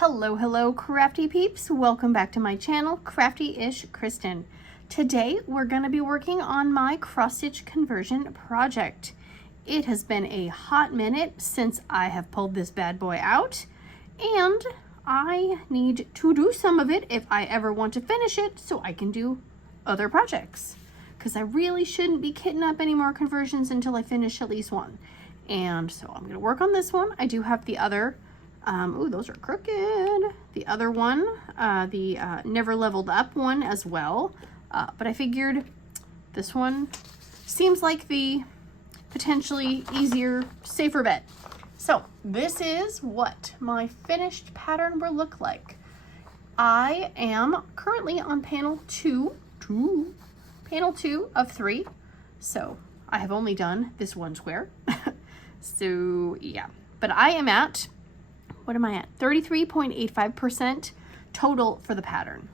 Hello, crafty peeps. Welcome back to my channel, Crafty-ish-kristyn. Today, we're going to be working on my cross-stitch conversion project. It has been a hot minute since I have pulled this bad boy out, and I need to do some of it if I ever want to finish it so I can do other projects. Because I really shouldn't be kitting up any more conversions until I finish at least one. And so I'm going to work on this one. I do have the other oh, those are crooked. The other one, the never leveled up one as well. But I figured this one seems like the potentially easier, safer bet. So this is what my finished pattern will look like. I am currently on panel panel 2 of 3. So I have only done this one square. So yeah, but I am at, what am I at? 33.85% total for the pattern.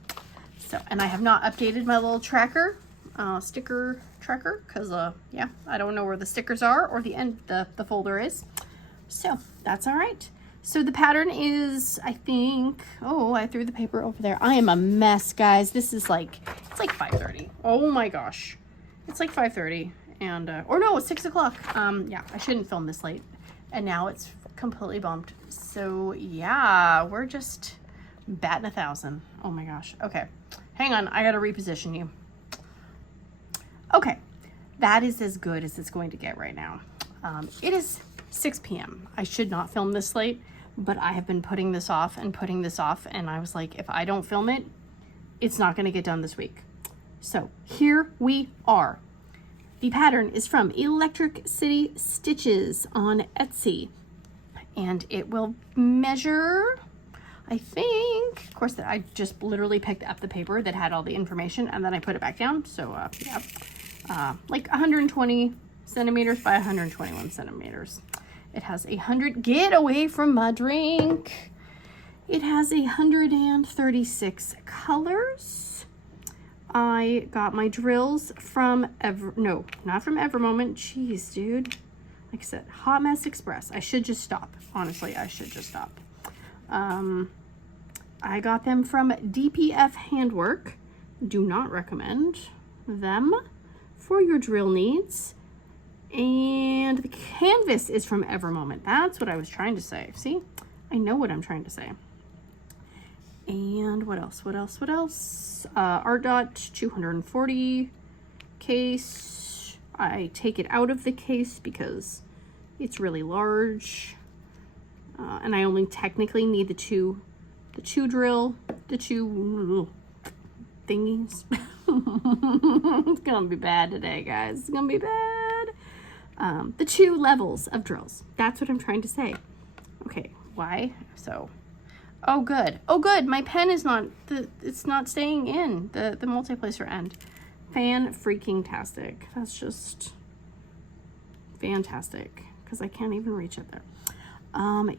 So, and I have not updated my little tracker, sticker tracker, because yeah, I don't know where the stickers are or the folder is. So that's all right. So the pattern is, I think, oh, I threw the paper over there. I am a mess, guys. This is like, it's like 5:30. Oh my gosh. It's like 5:30 and, or no, it's 6 o'clock. Yeah, I shouldn't film this late. And now it's completely bumped. So yeah, we're just batting 1,000. Oh my gosh. Okay, hang on, I gotta reposition you. Okay, that is as good as it's going to get right now. It is 6 p.m. I should not film this late, but I have been putting this off and putting this off, and I was like, if I don't film it, it's not gonna get done this week. So here we are. The pattern is from Electric City Stitches on Etsy. And it will measure, I think, of course, I just literally picked up the paper that had all the information and then I put it back down. So yeah, like 120 centimeters by 121 centimeters. It has 100, get away from my drink. It has 136 colors. I got my drills from not from EverMoment. Jeez, dude. Like I said, Hot Mess Express. I should just stop. Honestly, I should just stop. I got them from DPF Handwork. Do not recommend them for your drill needs. And the canvas is from EverMoment. That's what I was trying to say. See? I know what I'm trying to say. And what else? Art Dot 240 case. I take it out of the case because it's really large. And I only technically need the two drill, the two thingies. It's gonna be bad today, guys. It's gonna be bad. The 2 levels of drills. That's what I'm trying to say. Okay, why? So, oh good, my pen is not, it's not staying in the multiplacer end. Fan-freaking-tastic. That's just fantastic, because I can't even reach it there.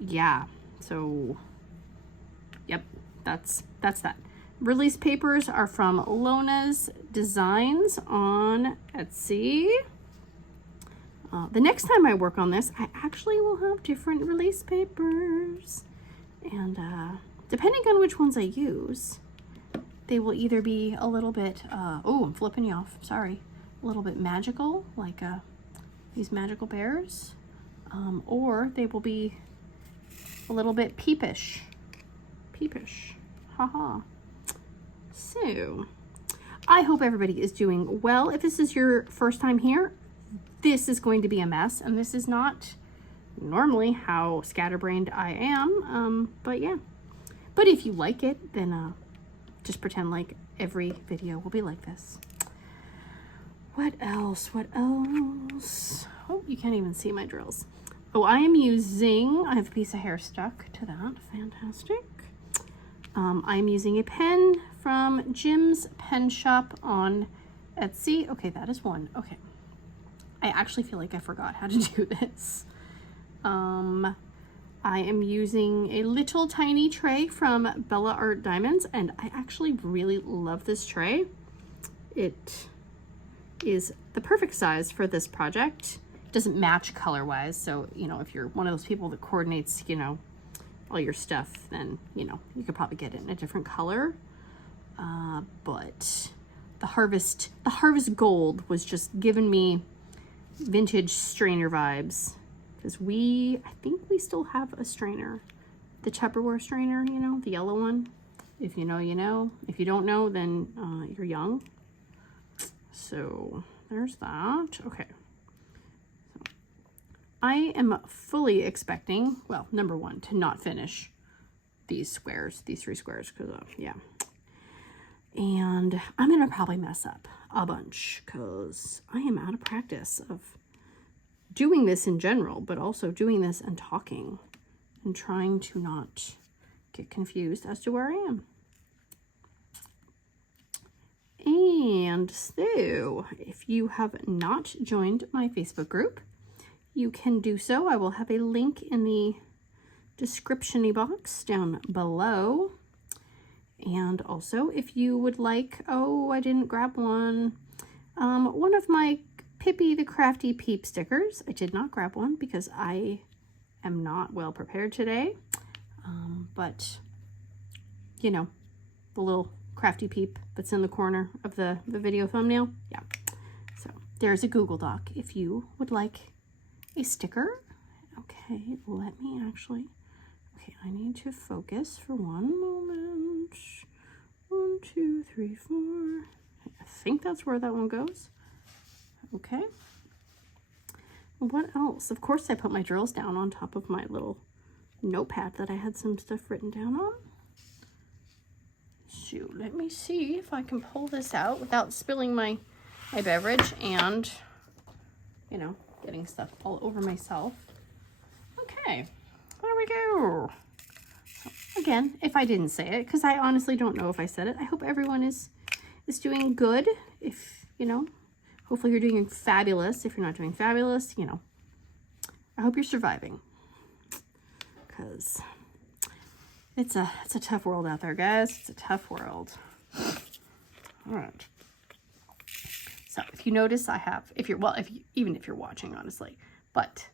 Yeah, so, yep, that's that. Release papers are from Lona's Designs on Etsy. The next time I work on this, I actually will have different release papers. And depending on which ones I use, they will either be a little bit, oh, I'm flipping you off, sorry. A little bit magical, like these magical bears. Or they will be a little bit peepish. Haha. So, I hope everybody is doing well. If this is your first time here, this is going to be a mess, and this is not normally how scatterbrained I am, but yeah. But if you like it, then just pretend like every video will be like this. What else? Oh, you can't even see my drills. Oh, I have a piece of hair stuck to that. Fantastic. I'm using a pen from Jim's Pen Shop on Etsy. Okay, that is one. Okay. I actually feel like I forgot how to do this. I am using a little tiny tray from Bella Art Diamonds, and I actually really love this tray. It is the perfect size for this project. It doesn't match color-wise, so, you know, if you're one of those people that coordinates, you know, all your stuff, then, you know, you could probably get it in a different color. But the Harvest Gold was just giving me vintage strainer vibes, because I think we still have a strainer, the Tupperware strainer, you know, the yellow one. If you know, you know. If you don't know, then you're young. So there's that. Okay. So I am fully expecting, well, number one, to not finish these 3 squares, because yeah. And I'm gonna probably mess up a bunch because I am out of practice of doing this in general, but also doing this and talking and trying to not get confused as to where I am. And so if you have not joined my Facebook group, you can do so. I will have a link in the description box down below. And also, if you would like, oh, I didn't grab one of my Pippy the Crafty Peep stickers. I did not grab one because I am not well prepared today. But, you know, the little Crafty Peep that's in the corner of the video thumbnail. Yeah. So there's a Google Doc if you would like a sticker. Okay, let me actually... Okay, I need to focus for one moment. 1, 2, 3, 4. I think that's where that one goes. Okay. What else? Of course, I put my drills down on top of my little notepad that I had some stuff written down on. So let me see if I can pull this out without spilling my beverage and, you know, getting stuff all over myself. Okay. There we go. Again, if I didn't say it, because I honestly don't know if I said it, I hope everyone is doing good. If, you know, hopefully you're doing fabulous. If you're not doing fabulous, you know, I hope you're surviving. Because it's a tough world out there, guys. It's a tough world. All right. So if you notice, I have, even if you're watching, honestly, but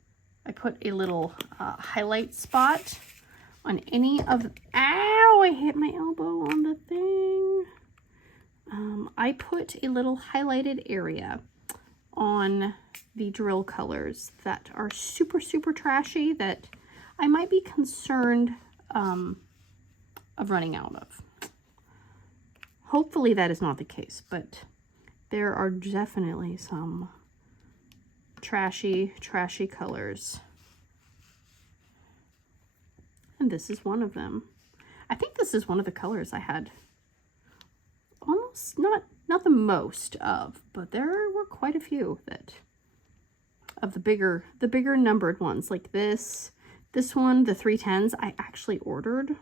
I put a little highlight spot on any of the, ow, I hit my elbow on the thing. I put a little highlighted area on the drill colors that are super, super trashy that I might be concerned of running out of. Hopefully that is not the case, but there are definitely some trashy colors. And this is one of them. I think this is one of the colors I had almost, not the most of, but there were quite a few that, of the bigger numbered ones, like this one, the 310s, I actually ordered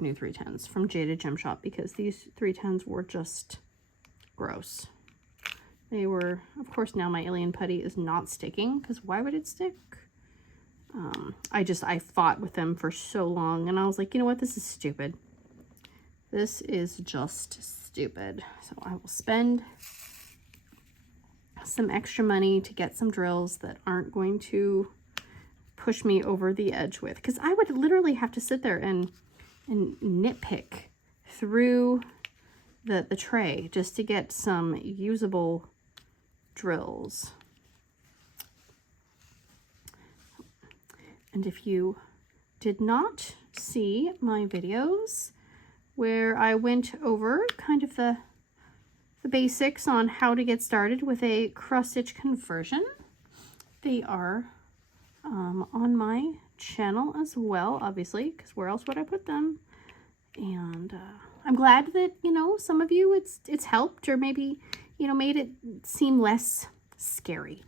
new 310s from Geode Gem Shop because these 310s were just gross. They were, of course, now my alien putty is not sticking, because why would it stick? I fought with them for so long, and I was like, you know what, this is stupid. This is just stupid. So I will spend some extra money to get some drills that aren't going to push me over the edge with, because I would literally have to sit there and nitpick through the tray just to get some usable drills. And if you did not see my videos where I went over kind of the basics on how to get started with a cross-stitch conversion, they are on my channel as well, obviously, because where else would I put them? And I'm glad that, you know, some of you it's helped, or maybe, you know, made it seem less scary.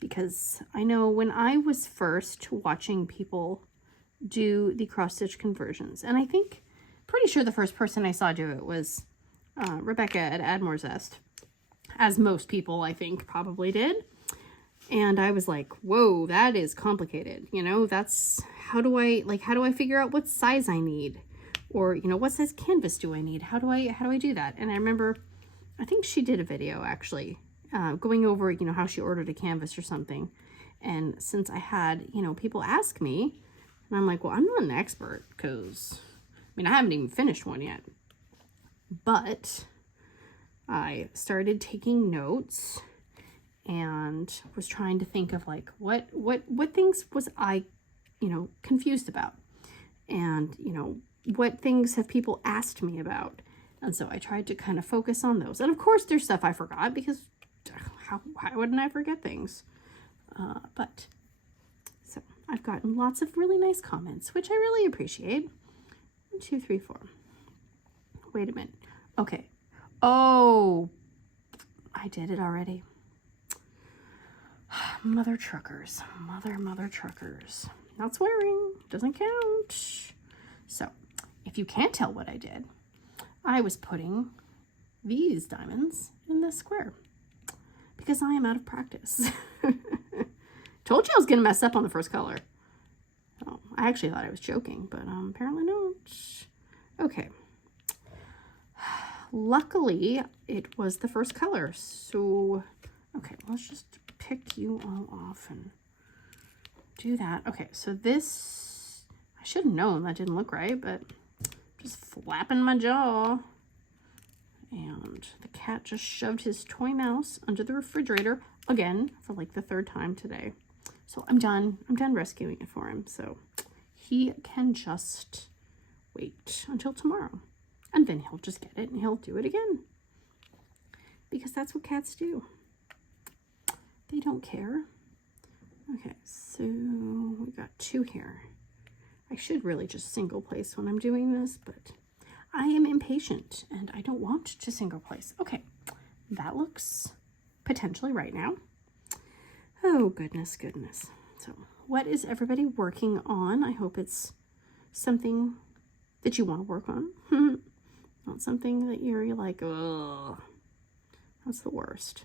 Because I know when I was first watching people do the cross-stitch conversions, and I think, pretty sure the first person I saw do it was Rebecca at Add More Zest, as most people I think probably did. And I was like, whoa, that is complicated. You know, that's, how do I figure out what size I need? Or, you know, what size canvas do I need? How do I do that? And I remember, I think she did a video actually, going over, you know, how she ordered a canvas or something. And since I had, you know, people ask me, And I'm like, well, I'm not an expert because, I mean, I haven't even finished one yet. But I started taking notes and was trying to think of like, what things was I, you know, confused about? And, you know, what things have people asked me about? And so I tried to kind of focus on those. And of course, there's stuff I forgot because why wouldn't I forget things? But so I've gotten lots of really nice comments, which I really appreciate. 1, 2, 3, 4. Wait a minute. Okay. Oh, I did it already. Mother truckers. Mother truckers. Not swearing. Doesn't count. So, if you can't tell what I did, I was putting these diamonds in this square because I am out of practice. Told you I was going to mess up on the first color. Oh, I actually thought I was joking, but apparently not. Okay. Luckily, it was the first color. So, okay, let's just pick you all off and do that. Okay, so this, I should have known that didn't look right, but just flapping my jaw. And the cat just shoved his toy mouse under the refrigerator again for like the 3rd time today. So I'm done rescuing it for him. So he can just wait until tomorrow. And then he'll just get it and he'll do it again. Because that's what cats do. They don't care. Okay, so we got 2 here. I should really just single place when I'm doing this, but I am impatient and I don't want to single place. Okay, that looks potentially right now. Oh, goodness. So what is everybody working on? I hope it's something that you want to work on. Not something that you're like, oh, that's the worst.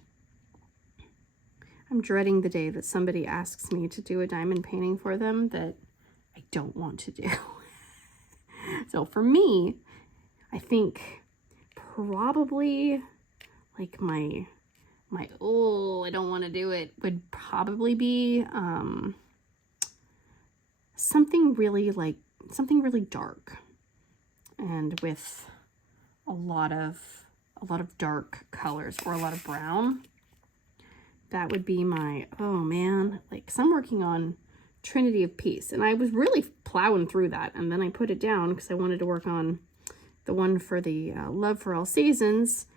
I'm dreading the day that somebody asks me to do a diamond painting for them that I don't want to do. So for me, I think probably like my oh, I don't want to do it would probably be something really dark and with a lot of dark colors or a lot of brown. That would be my, oh man, like, 'cause I'm working on Trinity of Peace, and I was really plowing through that, and then I put it down because I wanted to work on the one for the Love for All Seasons,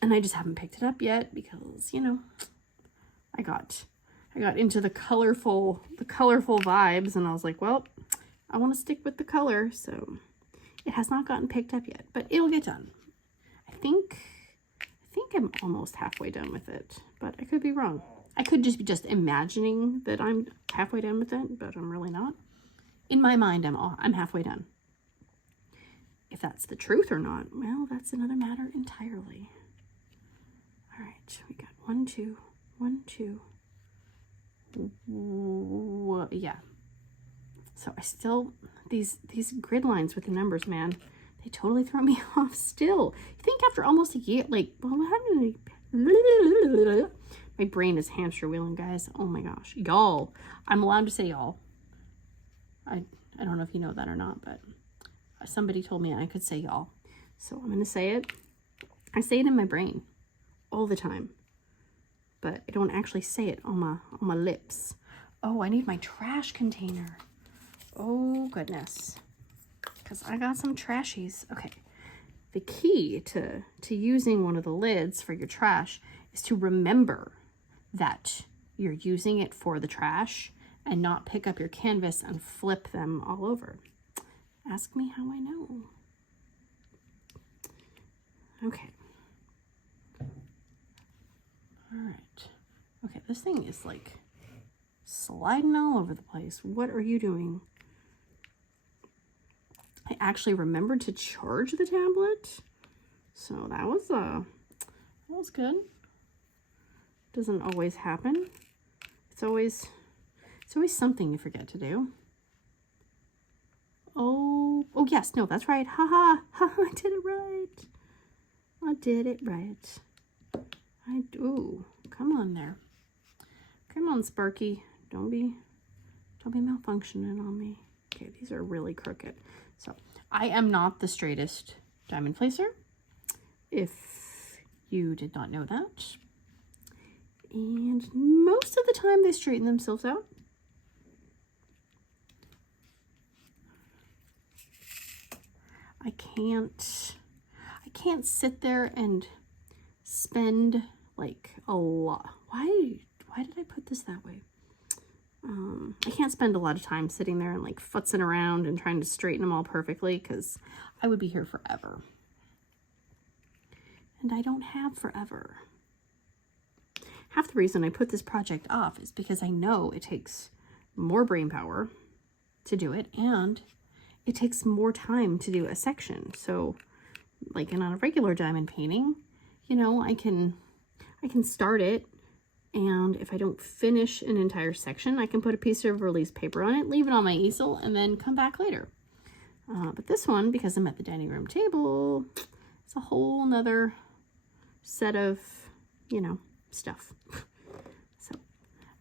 and I just haven't picked it up yet because, you know, I got into the colorful vibes, and I was like, well, I want to stick with the color, so it has not gotten picked up yet, but it'll get done. I think I'm almost halfway done with it, but I could be wrong. I could just be imagining that I'm halfway done with it, but I'm really not. In my mind, I'm halfway done. If that's the truth or not, well, that's another matter entirely. All right, we got 1, 2, 1, 2. Yeah. So I still, these grid lines with the numbers, man, they totally throw me off still. You think after almost a year, like, well, what happened to my brain is hamster wheeling, guys. Oh my gosh. Y'all. I'm allowed to say y'all. I don't know if you know that or not, but somebody told me I could say y'all. So I'm going to say it. I say it in my brain all the time, but I don't actually say it on my lips. Oh, I need my trash container. Oh, goodness. Because I got some trashies. Okay. The key to using one of the lids for your trash is to remember that you're using it for the trash and not pick up your canvas and flip them all over. Ask me how I know. Okay. All right. Okay, this thing is like sliding all over the place. What are you doing? I actually remembered to charge the tablet, so that was good. Doesn't always happen. It's always something you forget to do. Oh yes, no, that's right. Haha, I did it right. I did it right. Ooh, come on there. Come on, Sparky. Don't be Don't be malfunctioning on me. Okay, these are really crooked. So I am not the straightest diamond placer, if you did not know that. And most of the time they straighten themselves out. I can't sit there and spend like a lot. Why did I put this that way? I can't spend a lot of time sitting there and like futzing around and trying to straighten them all perfectly, because I would be here forever. And I don't have forever. Half the reason I put this project off is because I know it takes more brain power to do it, and it takes more time to do a section. So like in a regular diamond painting, you know, I can start it, and if I don't finish an entire section, I can put a piece of release paper on it, leave it on my easel, and then come back later. But this one, because I'm at the dining room table, it's a whole nother set of, you know, stuff. So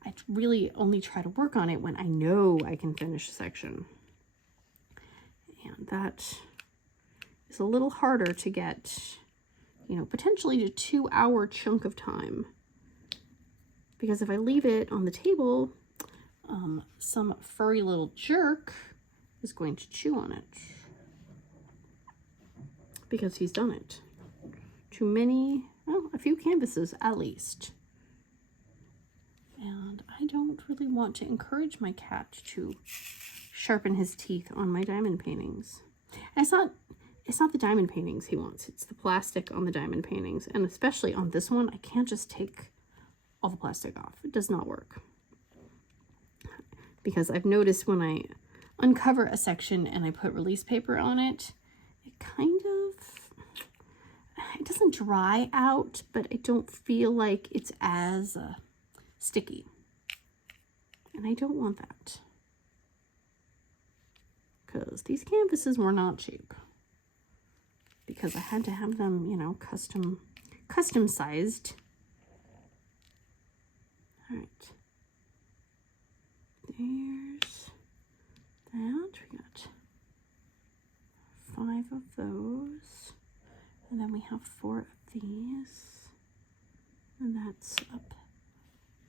I really only try to work on it when I know I can finish a section. And that is a little harder to get, you know, potentially a 2-hour chunk of time. Because if I leave it on the table, some furry little jerk is going to chew on it. Because he's done it. Too many, well, a few canvases at least. And I don't really want to encourage my cat to sharpen his teeth on my diamond paintings. And it's not the diamond paintings he wants, it's the plastic on the diamond paintings. And especially on this one, I can't just take all the plastic off. It does not work. Because I've noticed when I uncover a section and I put release paper on it, it doesn't dry out, but I don't feel like it's as sticky. And I don't want that. Because these canvases were not cheap. Because I had to have them, you know, custom sized. All right. There's that. We got 5 of those. And then we have 4 of these. And that's up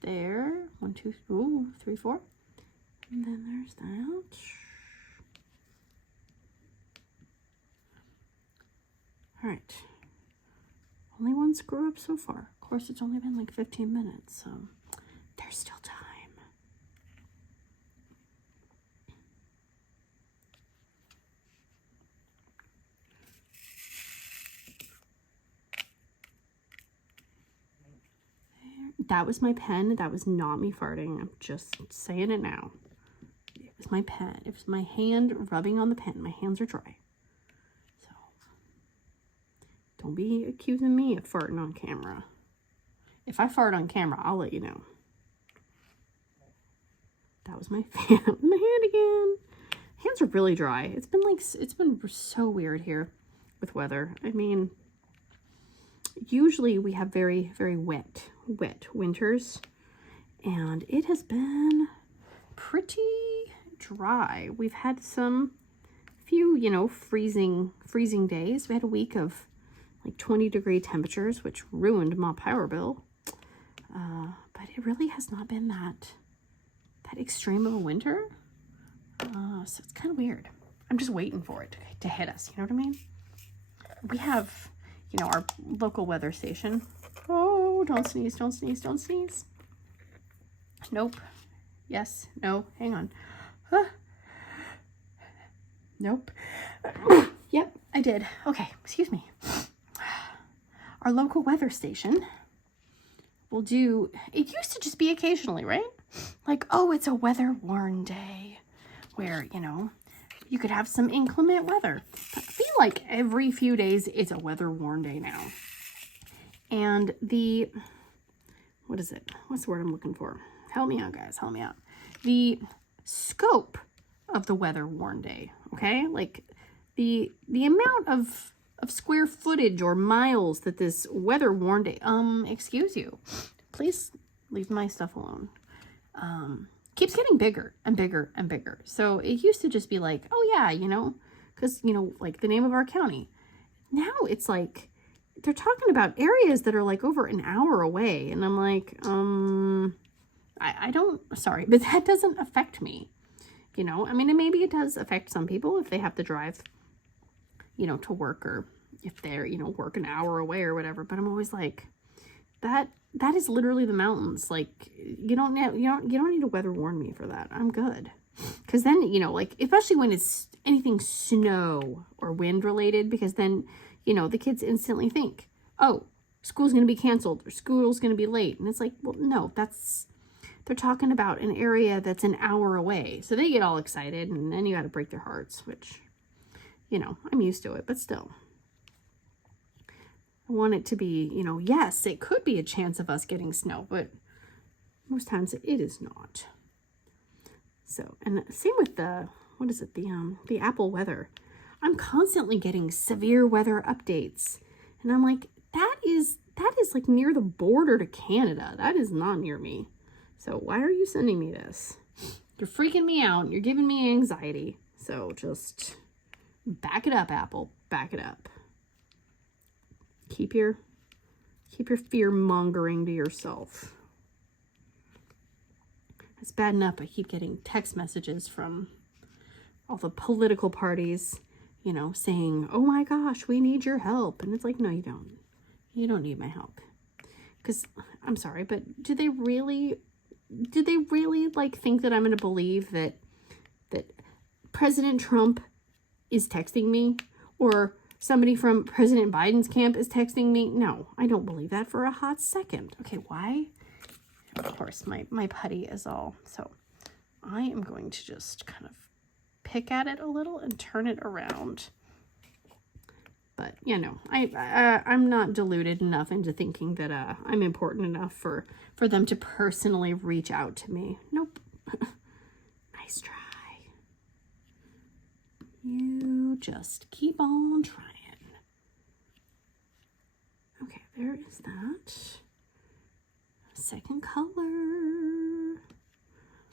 there. 1, 2, 3, 4. And then there's that. All right. Only one screw up so far. Of course, it's only been like 15 minutes, so there's still time. That was my pen. That was not me farting. I'm just saying it now. It was my pen. It was my hand rubbing on the pen. My hands are dry. So don't be accusing me of farting on camera. If I fart on camera, I'll let you know. That was my fan. My hand again. Hands are really dry. It's been so weird here with weather. I mean, usually we have very, very wet winters, and it has been pretty dry. We've had few, you know, freezing days. We had a week of like 20-degree temperatures, which ruined my power bill. But it really has not been that extreme of a winter. So it's kind of weird. I'm just waiting for it to hit us. You know what I mean? We have, you know, our local weather station. Oh, don't sneeze, don't sneeze, don't sneeze. Nope. Yes, no, hang on. Nope. Yep, I did. Okay, excuse me. Our local weather station will do, it used to just be occasionally, right? Like, oh, it's a weather-worn day where, you know, you could have some inclement weather. But I feel like every few days it's a weather-worn day now. And what is it? What's the word I'm looking for? Help me out, guys. Help me out. The scope of the weather-worn day, okay? Like the amount of square footage or miles that this weather-worn day, excuse you. Please leave my stuff alone. keeps getting bigger and bigger and bigger. So it used to just be like, oh yeah, you know, because, you know, like the name of our county. Now it's like, they're talking about areas that are like over an hour away. And I'm like, I don't, sorry, but that doesn't affect me. You know, I mean, and maybe it does affect some people if they have to drive, you know, to work, or if they're, you know, work an hour away or whatever. But I'm always like, that is literally the mountains. Like, you don't need to weather warn me for that. I'm good. Because then, you know, like, especially when it's anything snow or wind related, because then, you know, the kids instantly think, oh, school's going to be canceled or school's going to be late. And it's like, well, no, they're talking about an area that's an hour away. So they get all excited, and then you got to break their hearts, which, you know, I'm used to it, but still. I want it to be, you know, yes, it could be a chance of us getting snow, but most times it is not. So, and same with the, what is it? The Apple weather. I'm constantly getting severe weather updates. And I'm like, that is like near the border to Canada. That is not near me. So why are you sending me this? You're freaking me out. You're giving me anxiety. So just back it up, Apple. Back it up. Keep your fear mongering to yourself. It's bad enough I keep getting text messages from all the political parties, you know, saying, oh my gosh, we need your help. And it's like, no, you don't. You don't need my help. Because, I'm sorry, but do they really like think that I'm going to believe that President Trump is texting me, or somebody from President Biden's camp is texting me? No, I don't believe that for a hot second. Okay, why? Of course, my putty is all, so I am going to just kind of pick at it a little and turn it around. But, you know, I'm not deluded enough into thinking that I'm important enough for them to personally reach out to me. Nope. Nice try. You just keep on trying. Okay, there is that. Second color.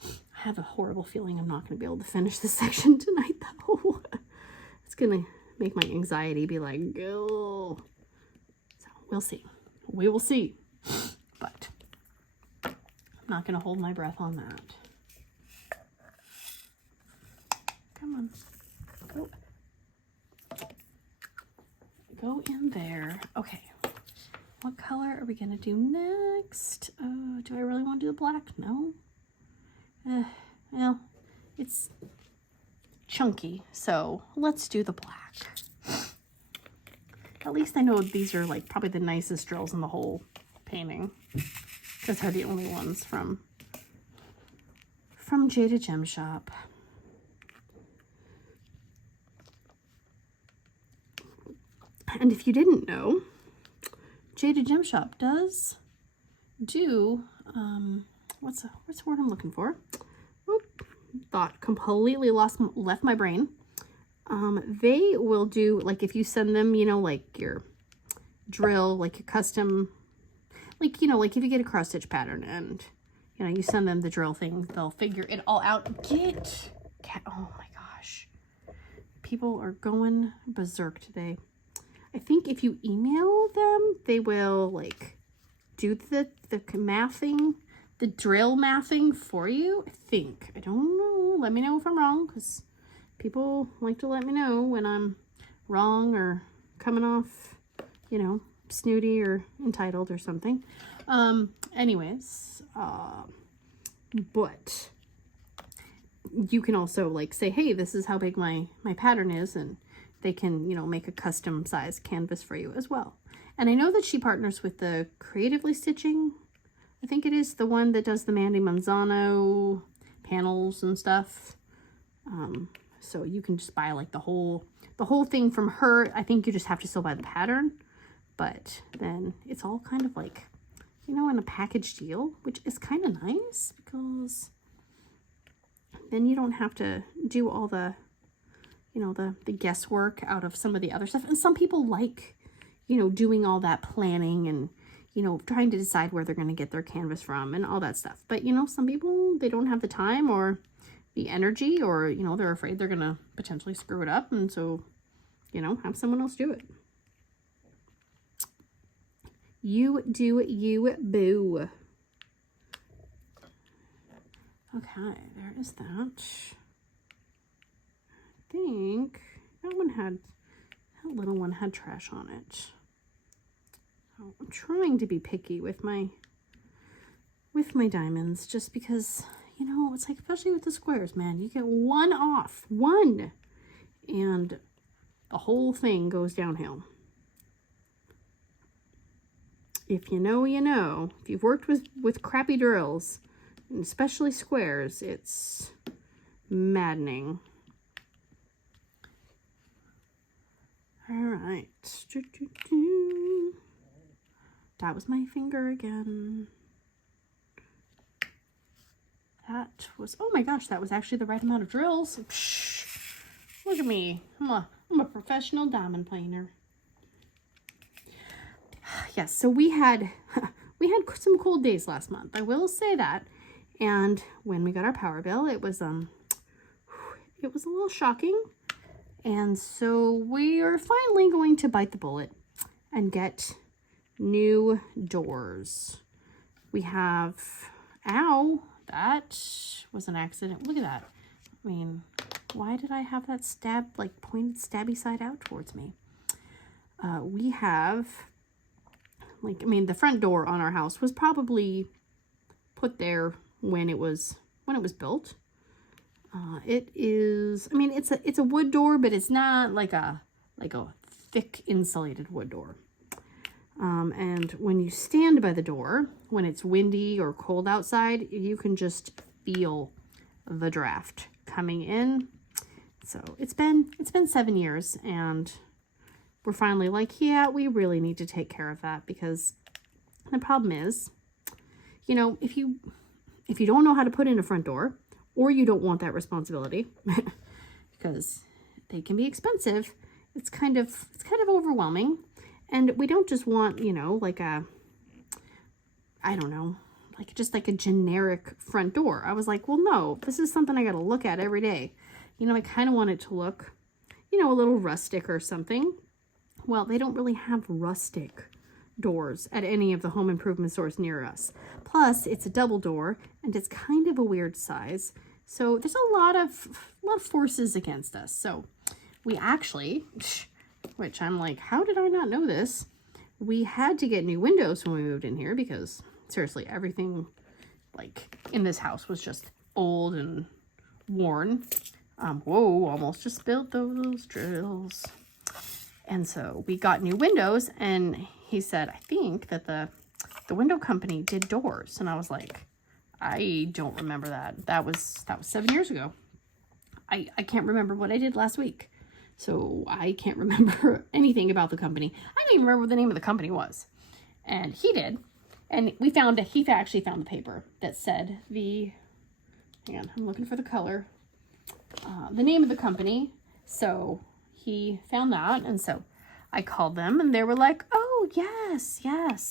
I have a horrible feeling I'm not going to be able to finish this section tonight, though. It's going to make my anxiety be like, go. So we'll see. We will see. But I'm not going to hold my breath on that. Come on. Go. Go in there. Okay. What color are we going to do next? Do I really want to do the black? No. Well, it's chunky, so let's do the black. At least I know these are like probably the nicest drills in the whole painting, because they're the only ones from Geode Gem Shop. And if you didn't know, Geode Gem Shop does do, what's the word I'm looking for? Oop, thought completely left my brain. They will do, like, if you send them, you know, like your drill, like your custom, like, you know, like if you get a cross stitch pattern and, you know, you send them the drill thing, they'll figure it all out. Oh my gosh. People are going berserk today. I think if you email them, they will, like, do the mathing, the drill mathing for you, I think. I don't know. Let me know if I'm wrong, because people like to let me know when I'm wrong or coming off, you know, snooty or entitled or something. Anyways, but you can also, like, say, hey, this is how big my pattern is, and they can, you know, make a custom size canvas for you as well. And I know that she partners with the Creatively Stitching. I think it is the one that does the Mandy Manzano panels and stuff. So you can just buy like the whole thing from her. I think you just have to still buy the pattern, but then it's all kind of like, you know, in a package deal, which is kind of nice, because then you don't have to do all the, you know, the guesswork out of some of the other stuff. And some people like, you know, doing all that planning and, you know, trying to decide where they're going to get their canvas from and all that stuff. But, you know, some people, they don't have the time or the energy, or, you know, they're afraid they're going to potentially screw it up. And so, you know, have someone else do it. You do you, boo. Okay, there is that. I think that little one had trash on it. So I'm trying to be picky with my diamonds, just because, you know, it's like, especially with the squares, man, you get one off, and the whole thing goes downhill. If you know, you know. If you've worked with crappy drills, and especially squares, it's maddening. All right. That was my finger again. That was, oh my gosh, that was actually the right amount of drills. Psh, look at me. I'm a professional diamond planer. Yes, so we had some cold days last month. I will say that. And when we got our power bill, it was a little shocking. And so we are finally going to bite the bullet and get new doors. We have, ow, that was an accident. Look at that. I mean, why did I have that pointed stabby side out towards me? We have, the front door on our house was probably put there when it was built. It is, it's a wood door, but it's not like a thick insulated wood door. And when you stand by the door, when it's windy or cold outside, you can just feel the draft coming in. So it's been 7 years, and we're finally like, yeah, we really need to take care of that, because the problem is, you know, if you don't know how to put in a front door, or you don't want that responsibility, because they can be expensive, it's kind of overwhelming. And we don't just want, you know, just like a generic front door. I was like, well, no, this is something I got to look at every day. You know, I kind of want it to look, you know, a little rustic or something. Well, they don't really have rustic doors at any of the home improvement stores near us. Plus, it's a double door, and it's kind of a weird size. So there's a lot of forces against us. So we actually, which I'm like, how did I not know this? We had to get new windows when we moved in here, because seriously, everything in this house was just old and worn. Whoa, almost just spilled those drills. And so we got new windows, and he said, I think that the window company did doors. And I was like, I don't remember that. That was 7 years ago. I can't remember what I did last week. So I can't remember anything about the company. I don't even remember what the name of the company was. And he did. And he actually found the paper that said hang on, I'm looking for the color. The name of the company. So he found that. And so I called them, and they were like, oh, yes.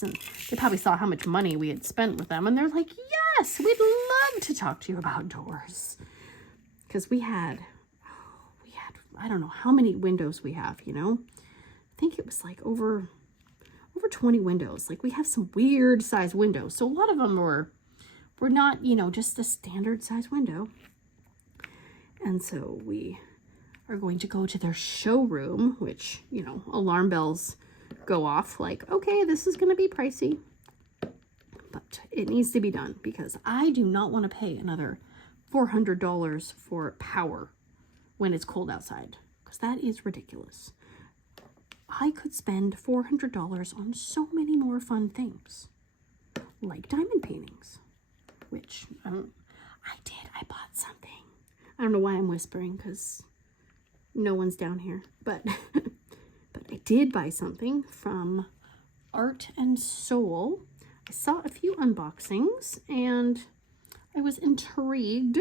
And they probably saw how much money we had spent with them. And they're like, yes, we'd love to talk to you about doors. Because we had, I don't know how many windows we have, you know. I think it was like over 20 windows. Like, we have some weird size windows. So a lot of them were not, you know, just the standard size window. And so we are going to go to their showroom, which, you know, alarm bells go off like, okay, this is going to be pricey. But it needs to be done, because I do not want to pay another $400 for power when it's cold outside, because that is ridiculous. I could spend $400 on so many more fun things, like diamond paintings, which I bought something. I don't know why I'm whispering, because no one's down here, but I did buy something from Art and Soul. I saw a few unboxings, and I was intrigued,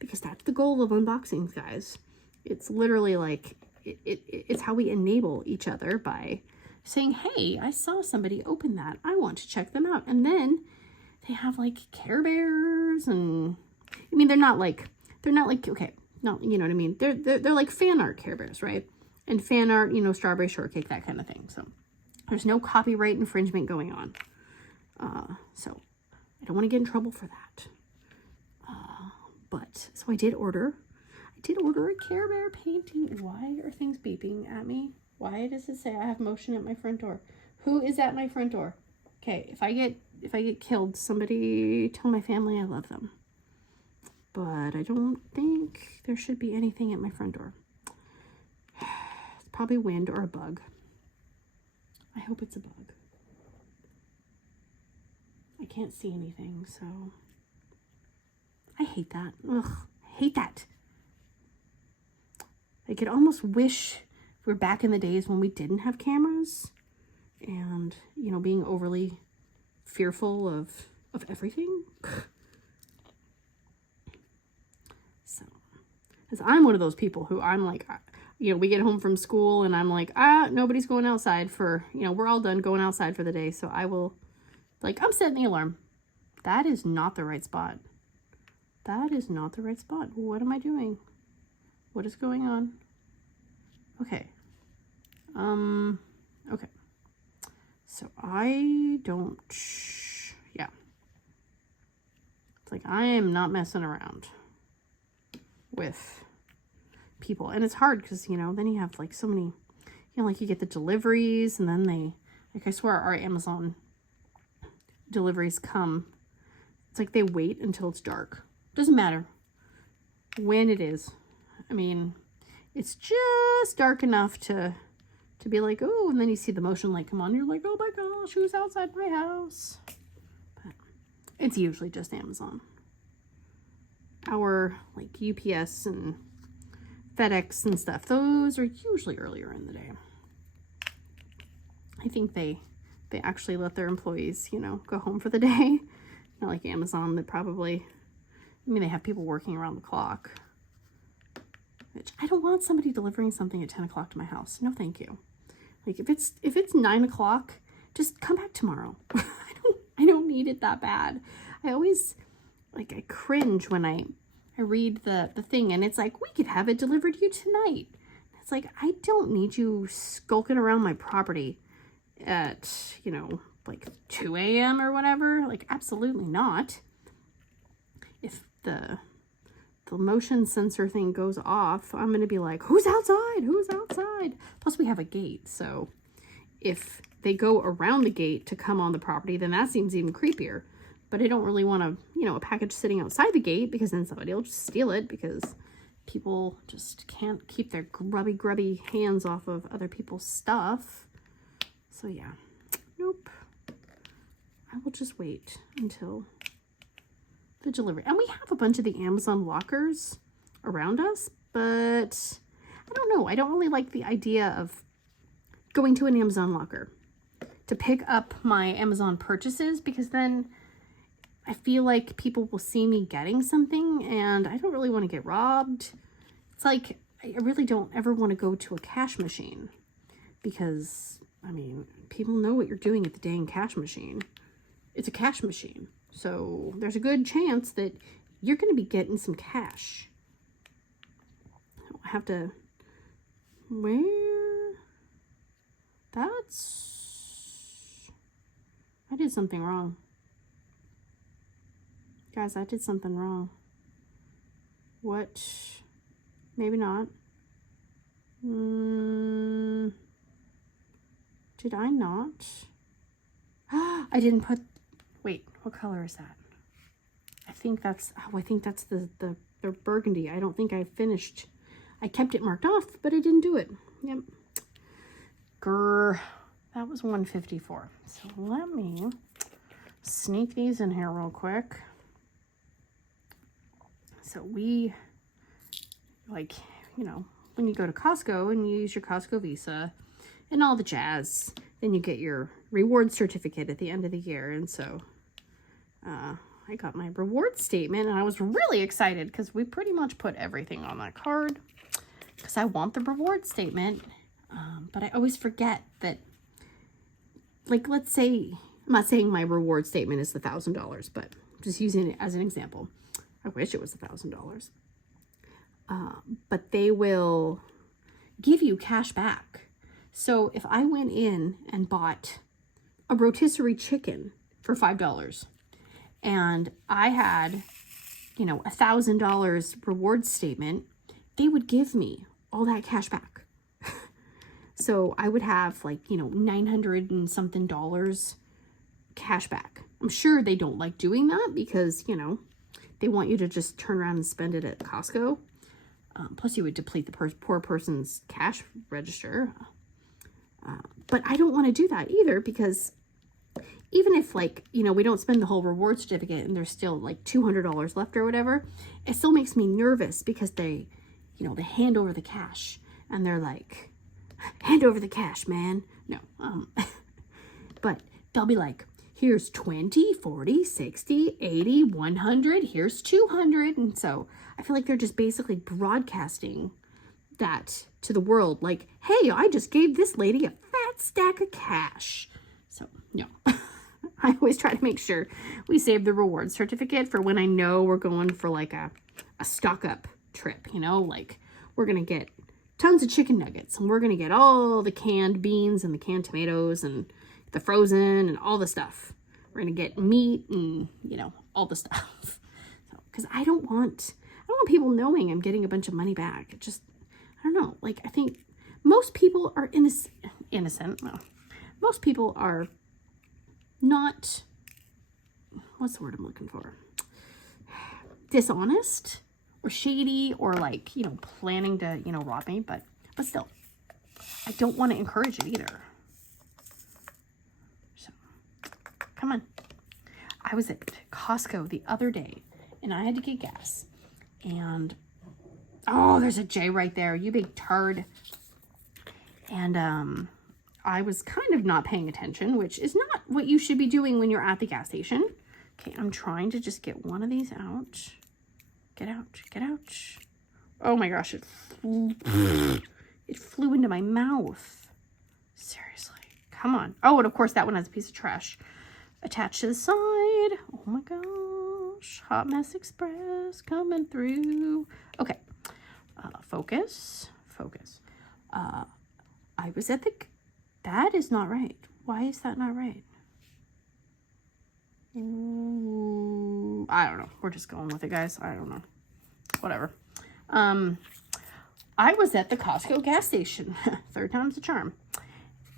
because that's the goal of unboxings, guys. It's literally like, it's how we enable each other by saying, hey, I saw somebody open that. I want to check them out. And then they have like Care Bears and, I mean, they're not like, okay, no, you know what I mean? They're like fan art Care Bears, right? And fan art, you know, strawberry shortcake, that kind of thing. So there's no copyright infringement going on. So I don't want to get in trouble for that. So I did order a Care Bear painting. Why are things beeping at me? Why does it say I have motion at my front door? Who is at my front door? Okay, if I get killed, somebody tell my family I love them. But I don't think there should be anything at my front door. It's probably wind or a bug. I hope it's a bug. I can't see anything, so I hate that. Ugh, I hate that. I could almost wish we're back in the days when we didn't have cameras and, you know, being overly fearful of everything. So, because I'm one of those people who I'm like, you know, we get home from school and I'm like, nobody's going outside for, you know, we're all done going outside for the day. So I will, like, I'm setting the alarm. That is not the right spot. That is not the right spot. What am I doing? What is going on? Okay. Okay. So I don't, yeah. It's like, I am not messing around with people. And it's hard because, you know, then you have like so many, you know, like you get the deliveries and then they, like I swear our Amazon deliveries come. It's like they wait until it's dark. Doesn't matter when it is. I mean, it's just dark enough to be like, oh, and then you see the motion light come on. You're like, oh my gosh, who's outside my house? But it's usually just Amazon. Our like UPS and FedEx and stuff, those are usually earlier in the day. I think they actually let their employees, you know, go home for the day. Not like Amazon, that probably, I mean, they have people working around the clock. Which I don't want somebody delivering something at 10 o'clock to my house. No, thank you. Like if it's 9 o'clock, just come back tomorrow. I don't need it that bad. I always, like, I cringe when I read the thing and it's like, we could have it delivered to you tonight. It's like, I don't need you skulking around my property at, you know, like 2 a.m. or whatever. Like, absolutely not. If the motion sensor thing goes off, I'm going to be like, who's outside? Who's outside? Plus we have a gate. So if they go around the gate to come on the property, then that seems even creepier. But I don't really want to, you know, a package sitting outside the gate because then somebody will just steal it because people just can't keep their grubby hands off of other people's stuff. So yeah, nope. I will just wait until the delivery. And we have a bunch of the Amazon lockers around us, but I don't know. I don't really like the idea of going to an Amazon locker to pick up my Amazon purchases because then I feel like people will see me getting something and I don't really want to get robbed. It's like, I really don't ever want to go to a cash machine because, I mean, people know what you're doing at the dang cash machine. It's a cash machine. So there's a good chance that you're going to be getting some cash. I have to, where, I did something wrong. Guys, I did something wrong. What? Maybe not. Did I not? I didn't put, wait, what color is that? I think that's the burgundy. I don't think I finished. I kept it marked off, but I didn't do it. Yep. Grr. That was 154. So let me sneak these in here real quick. So we, like, you know, when you go to Costco and you use your Costco Visa and all the jazz, then you get your reward certificate at the end of the year. And so I got my reward statement and I was really excited because we pretty much put everything on that card because I want the reward statement. But I always forget that like, let's say, I'm not saying my reward statement is $1,000, but just using it as an example. I wish it was $1,000. But they will give you cash back. So if I went in and bought a rotisserie chicken for $5 and I had, you know, $1,000 reward statement, they would give me all that cash back. So I would have like, you know, $900 and something cash back. I'm sure they don't like doing that because, you know, they want you to just turn around and spend it at Costco. Plus you would deplete the poor person's cash register. But I don't want to do that either, because even if, like, you know, we don't spend the whole reward certificate and there's still like $200 left or whatever, it still makes me nervous because they, you know, they hand over the cash and they're like, hand over the cash, man. No. But they'll be like, here's 20, 40, 60, 80, 100, here's 200. And so I feel like they're just basically broadcasting that to the world. Like, hey, I just gave this lady a fat stack of cash. So, no. I always try to make sure we save the reward certificate for when I know we're going for like a stock up trip, you know, like we're going to get tons of chicken nuggets and we're going to get all the canned beans and the canned tomatoes and the frozen and all the stuff. We're going to get meat and, you know, all the stuff. So, because I don't want people knowing I'm getting a bunch of money back. It just, I don't know. Like, I think most people are innocent. Well, most people are not, what's the word I'm looking for? Dishonest or shady or like, you know, planning to, you know, rob me. But still, I don't want to encourage it either. So, come on. I was at Costco the other day and I had to get gas. And, oh, there's a J right there, you big turd. And I was kind of not paying attention, which is not what you should be doing when you're at the gas station. Okay, I'm trying to just get one of these out. Get out, get out. Oh my gosh, it flew into my mouth. Seriously, come on. Oh, and of course that one has a piece of trash attached to the side. Oh my gosh, Hot Mess Express coming through. Okay, focus. I was at the, that is not right. Why is that not right? Ooh, I don't know. We're just going with it, guys. I don't know. Whatever. I was at the Costco gas station. Third time's a charm.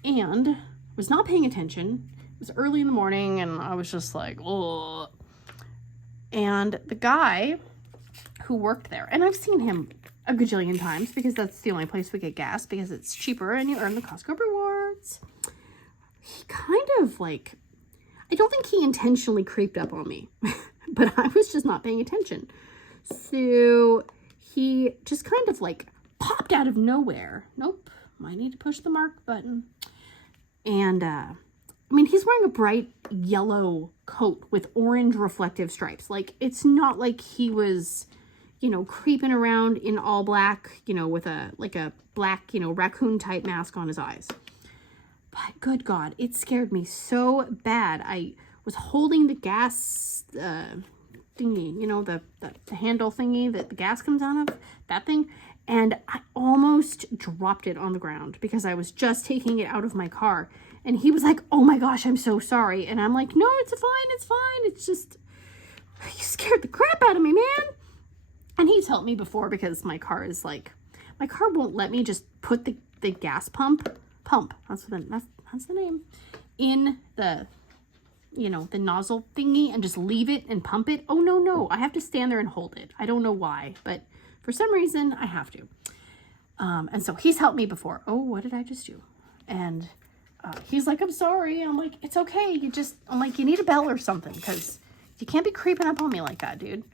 And was not paying attention. It was early in the morning and I was just like, oh. And the guy who worked there, and I've seen him a gajillion times because that's the only place we get gas because it's cheaper and you earn the Costco rewards. He kind of like, I don't think he intentionally creeped up on me, but I was just not paying attention. So he just kind of like popped out of nowhere. Nope, might need to push the mark button. And I mean, he's wearing a bright yellow coat with orange reflective stripes. Like, it's not like he was, you know, creeping around in all black, you know, with a black, you know, raccoon type mask on his eyes. But good God, it scared me so bad. I was holding the gas thingy, you know, the handle thingy that the gas comes out of, that thing. And I almost dropped it on the ground because I was just taking it out of my car. And he was like, oh my gosh, I'm so sorry. And I'm like, no, it's fine. It's fine. It's just, you scared the crap out of me, man. And he's helped me before because my car is like, my car won't let me just put the gas pump, that's the name, in the, you know, the nozzle thingy and just leave it and pump it. Oh, no, I have to stand there and hold it. I don't know why, but for some reason I have to. And so he's helped me before. Oh, what did I just do? And he's like, I'm sorry. I'm like, it's okay. I'm like, you need a bell or something because you can't be creeping up on me like that, dude.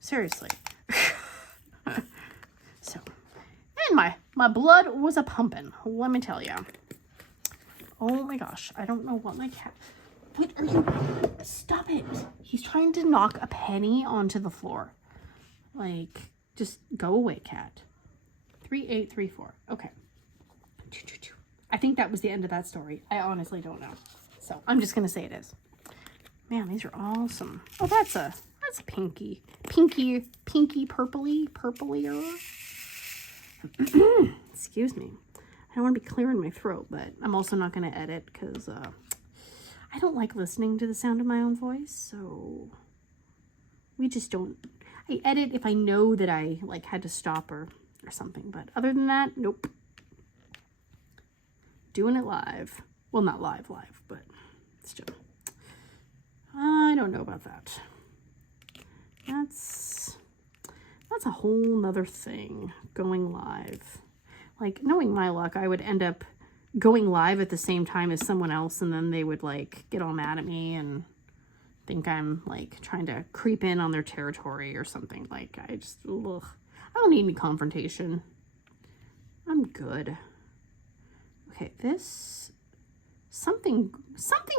Seriously. So, and my blood was a pumping, let me tell you. Oh my gosh, I don't know what my cat, what are you, stop it. He's trying to knock a penny onto the floor. Like, just go away, cat. 3834, okay. I think that was the end of that story. I honestly don't know. So I'm just going to say it is. Man, these are awesome. Oh, that's pinky, purplier. Excuse me. I don't want to be clearing my throat, but I'm also not going to edit because I don't like listening to the sound of my own voice. So we just don't. I edit if I know that I like had to stop or something, but other than that, nope. Doing it live. Well, not live, but still. I don't know about that. That's a whole nother thing, going live. Like, knowing my luck, I would end up going live at the same time as someone else, and then they would like get all mad at me and think I'm like trying to creep in on their territory or something. Like, I just, ugh. I don't need any confrontation. I'm good. Okay, this, something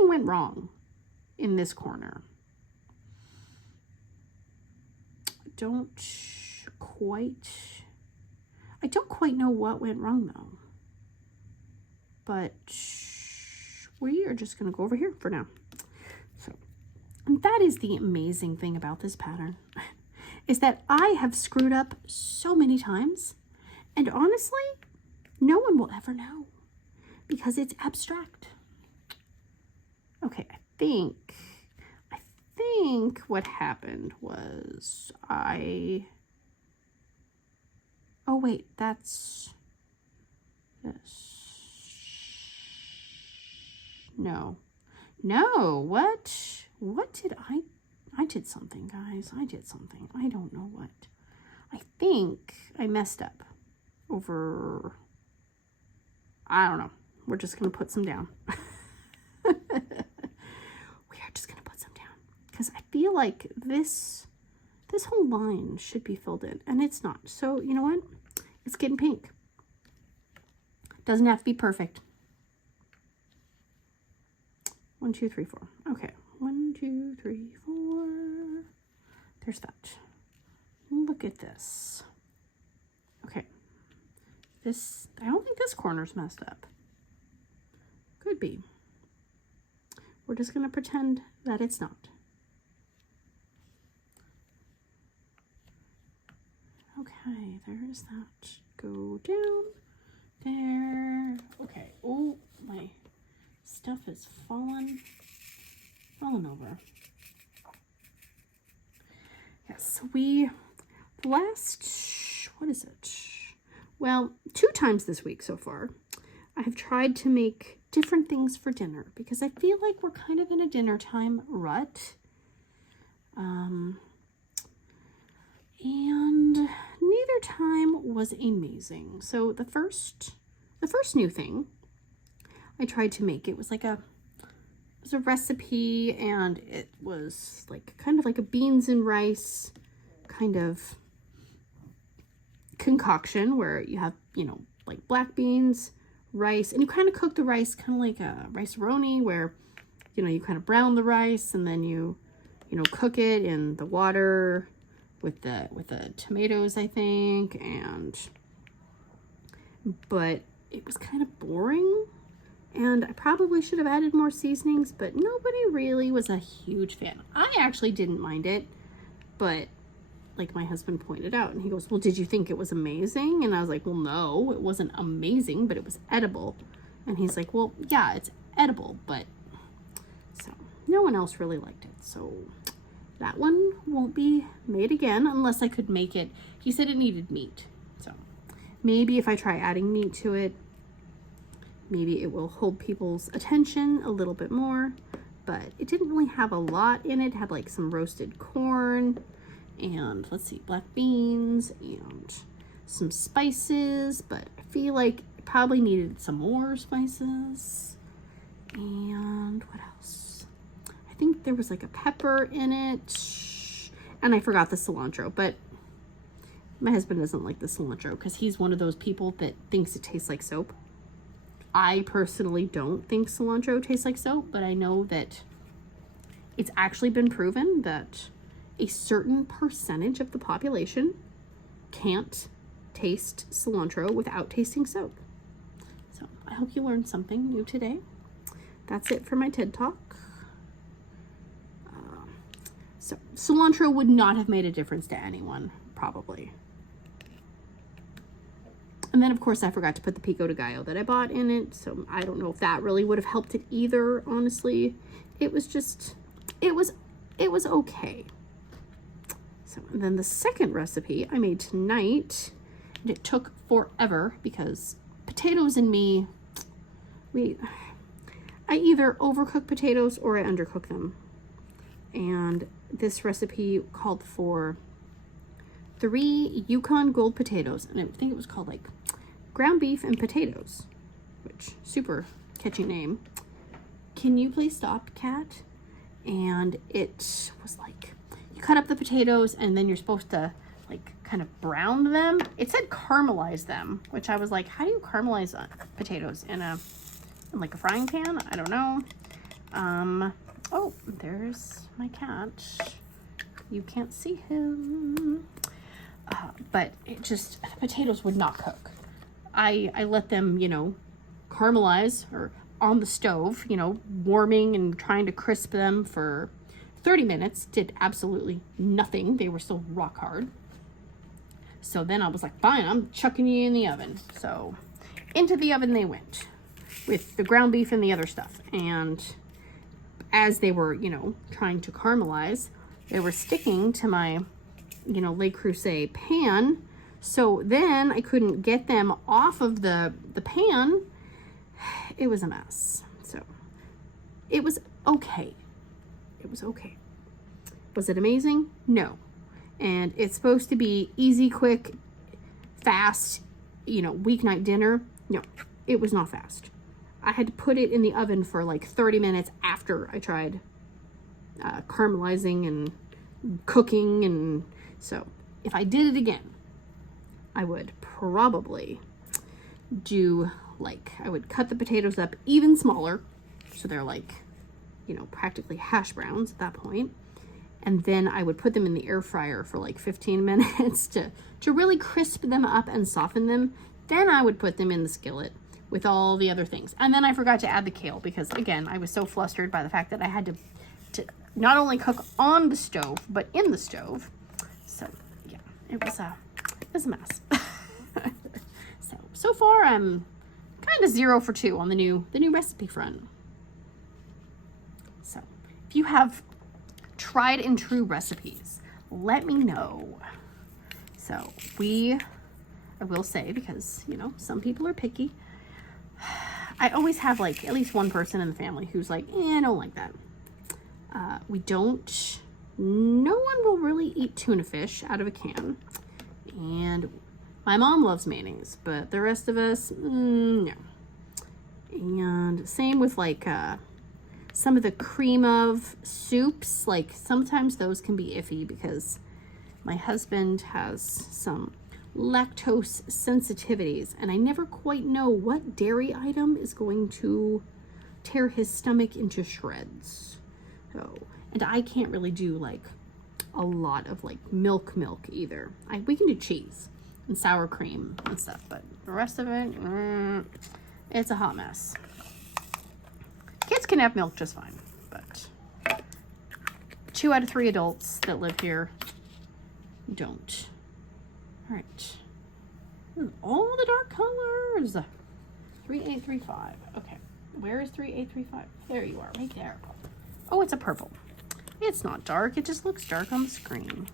went wrong in this corner. I don't quite know what went wrong though. But we are just going to go over here for now. So, and that is the amazing thing about this pattern, is that I have screwed up so many times, and honestly, no one will ever know because it's abstract. Okay, I think what happened was oh wait, that's this. No, what did I did something, guys. I did something. I don't know what. I think I messed up over, I don't know. We're just going to put some down. We are just going to put some down because I feel like this whole line should be filled in and it's not. So you know what? It's getting pink. Doesn't have to be perfect. 1, 2, 3, 4. Okay. 1, 2, 3, 4. There's that. Look at this. Okay. This, I don't think this corner's messed up. Could be. We're just going to pretend that it's not. Okay, there's that. Go down there. Okay. Oh, my stuff is fallen over. Yes, the last, what is it? Well, 2 times this week so far, I have tried to make different things for dinner because I feel like we're kind of in a dinner time rut. And neither time was amazing. So the first new thing I tried to make, it was a recipe, and it was like kind of like a beans and rice kind of concoction where you have, you know, like black beans, rice, and you kind of cook the rice kind of like a rice-a-roni where, you know, you kind of brown the rice and then you know, cook it in the water with the tomatoes, I think, but it was kind of boring, and I probably should have added more seasonings, but nobody really was a huge fan. I actually didn't mind it, but like my husband pointed out, and he goes, well, did you think it was amazing? And I was like, well, no, it wasn't amazing, but it was edible. And he's like, well, yeah, it's edible, but so no one else really liked it. So that one won't be made again unless I could make it. He said it needed meat. So maybe if I try adding meat to it, maybe it will hold people's attention a little bit more. But it didn't really have a lot in it. It had like some roasted corn and, let's see, black beans and some spices. But I feel like it probably needed some more spices. And what else? I think there was like a pepper in it, and I forgot the cilantro, but my husband doesn't like the cilantro because he's one of those people that thinks it tastes like soap. I personally don't think cilantro tastes like soap, but I know that it's actually been proven that a certain percentage of the population can't taste cilantro without tasting soap. So I hope you learned something new today. that's it for my TED Talk. So cilantro would not have made a difference to anyone, probably. And then, of course, I forgot to put the Pico de Gallo that I bought in it, so I don't know if that really would have helped it either, honestly. It was just, it was okay. So, and then the second recipe I made tonight, and it took forever because potatoes and me, I either overcook potatoes or I undercook them. And this recipe called for 3 Yukon Gold potatoes, and I think it was called like ground beef and potatoes, which super catchy name. Can you please stop, cat? And it was like, you cut up the potatoes and then you're supposed to like kind of brown them. It said caramelize them, which I was like, how do you caramelize potatoes in like a frying pan? I don't know. Oh, there's my cat. You can't see him. But it just, the potatoes would not cook. I let them, you know, caramelize or on the stove, you know, warming and trying to crisp them for 30 minutes. Did absolutely nothing. They were still rock hard. So then I was like, fine, I'm chucking you in the oven. So into the oven they went with the ground beef and the other stuff. And as they were, you know, trying to caramelize, they were sticking to my, you know, Le Creuset pan. So then I couldn't get them off of the pan. It was a mess. So it was okay. It was okay. Was it amazing? No. And it's supposed to be easy, quick, fast, you know, weeknight dinner. No, it was not fast. I had to put it in the oven for like 30 minutes after I tried caramelizing and cooking. And so if I did it again, I would probably do like, I would cut the potatoes up even smaller. So they're like, you know, practically hash browns at that point. And then I would put them in the air fryer for like 15 minutes to really crisp them up and soften them. Then I would put them in the skillet with all the other things. And then I forgot to add the kale because, again, I was so flustered by the fact that I had to not only cook on the stove, but in the stove. So, yeah, it was a mess. So far, I'm kind of 0 for 2 on the new recipe front. So, if you have tried and true recipes, let me know. So, I will say, because, you know, some people are picky, I always have like at least one person in the family who's like, I don't like that. No one will really eat tuna fish out of a can. And my mom loves mayonnaise, but the rest of us, no. And same with like some of the cream of soups. Like sometimes those can be iffy because my husband has some lactose sensitivities, and I never quite know what dairy item is going to tear his stomach into shreds. So, and I can't really do like a lot of like milk either. We can do cheese and sour cream and stuff, but the rest of it, it's a hot mess. Kids can have milk just fine, but 2 out of 3 adults that live here don't. All right, all the dark colors. 3835. Okay, where is 3835? There you are, right there. Oh, it's a purple. It's not dark, it just looks dark on the screen.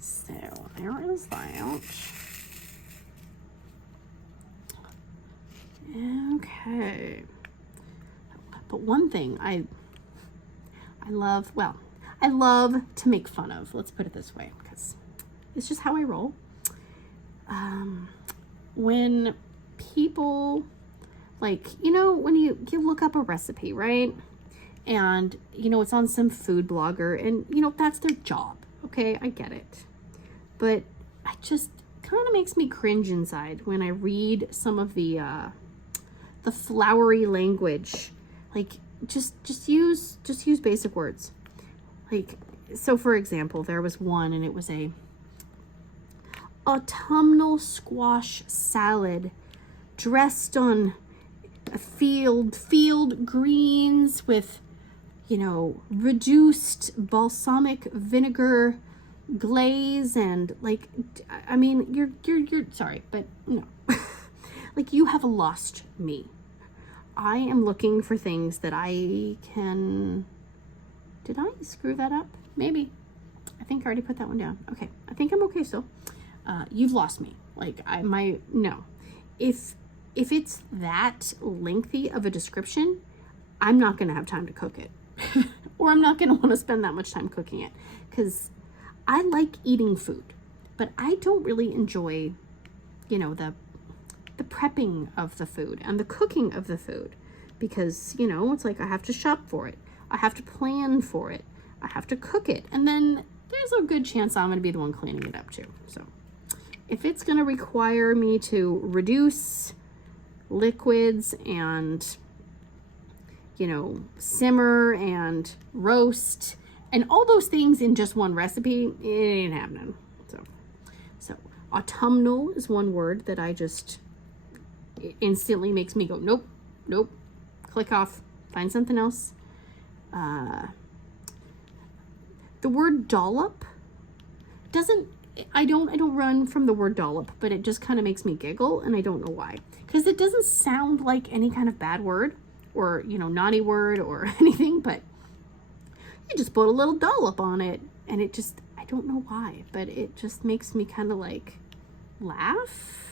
So there is that. Okay. But one thing I love to make fun of. Let's put it this way, because it's just how I roll. When people, like, you know, when you look up a recipe, right? And, you know, it's on some food blogger and, you know, that's their job. Okay, I get it. But it just kind of makes me cringe inside when I read some of the flowery language. Like, just use basic words. Like, so for example, there was one and it was a autumnal squash salad dressed on field greens with, you know, reduced balsamic vinegar glaze, and like, I mean, you're sorry, but no. Like, you have lost me. I am looking for things that I can, did I screw that up? Maybe. I think I already put that one down. Okay, I think I'm okay still. You've lost me. Like, no. If it's that lengthy of a description, I'm not gonna have time to cook it. Or I'm not gonna wanna spend that much time cooking it. Because I like eating food, but I don't really enjoy, you know, the prepping of the food and the cooking of the food, because, you know, it's like I have to shop for it, I have to plan for it, I have to cook it, and then there's a good chance I'm going to be the one cleaning it up too. So if it's going to require me to reduce liquids and, you know, simmer and roast and all those things in just one recipe, it ain't happening. So autumnal is one word that I just, it instantly makes me go, nope, nope, click off, find something else. The word dollop doesn't, I don't run from the word dollop, but it just kind of makes me giggle, and I don't know why. Because it doesn't sound like any kind of bad word or, you know, naughty word or anything, but you just put a little dollop on it, and it just, I don't know why, but it just makes me kind of like laugh.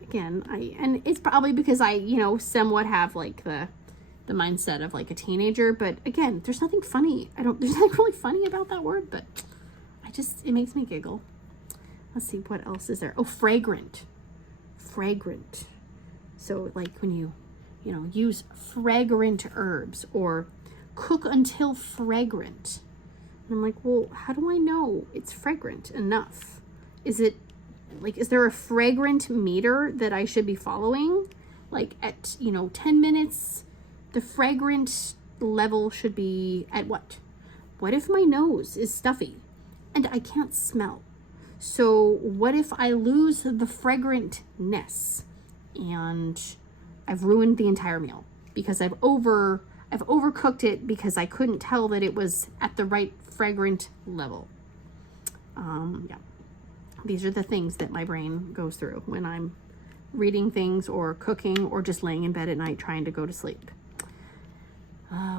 Again, and it's probably because I, you know, somewhat have like the mindset of like a teenager, but again, there's nothing funny. There's nothing really funny about that word, but it makes me giggle. Let's see, what else is there? Oh, fragrant. Fragrant. So like when you know, use fragrant herbs or cook until fragrant. And I'm like, well, how do I know it's fragrant enough? Is there a fragrant meter that I should be following? Like at, you know, 10 minutes, the fragrant level should be at what? What if my nose is stuffy and I can't smell? So what if I lose the fragrantness and I've ruined the entire meal because I've overcooked it because I couldn't tell that it was at the right fragrant level. Yeah. These are the things that my brain goes through when I'm reading things or cooking or just laying in bed at night trying to go to sleep.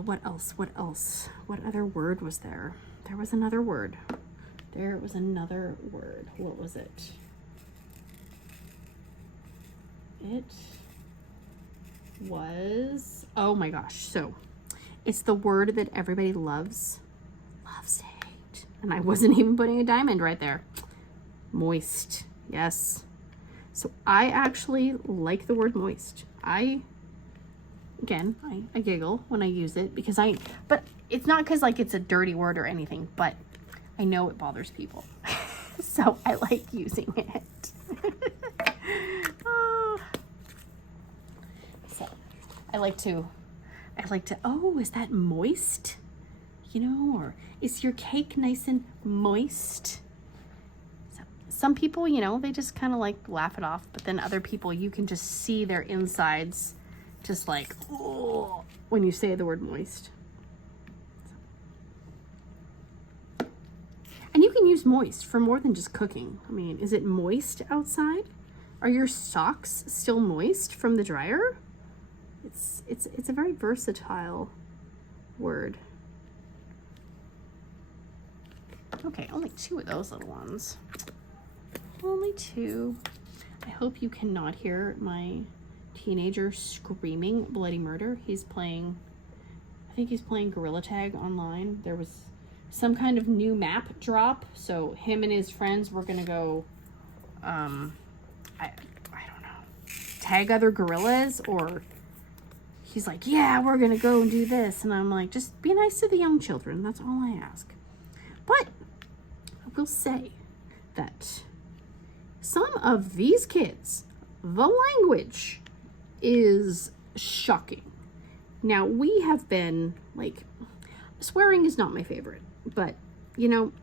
What else? What other word was there? There was another word. What was it? It was, oh my gosh. So it's the word that everybody loves to hate. And I wasn't even putting a diamond right there. Moist. Yes. So I actually like the word moist. I giggle when I use it because but it's not because like it's a dirty word or anything, but I know it bothers people. So I like using it. So I like to, oh, is that moist? You know, or is your cake nice and moist? So some people, you know, they just kind of like laugh it off, but then other people, you can just see their insides just like, oh, when you say the word moist. And you can use moist for more than just cooking. I mean, is it moist outside? Are your socks still moist from the dryer? It's a very versatile word. Okay, only 2 of those little ones. Only 2. I hope you cannot hear my teenager screaming bloody murder. I think he's playing Gorilla Tag online. There was some kind of new map drop, so him and his friends were gonna go, I don't know, tag other gorillas, or he's like, yeah, we're gonna go and do this, and I'm like, just be nice to the young children, that's all I ask. But I will say that some of these kids, the language is shocking. Now, we have been, like, swearing is not my favorite, but, you know,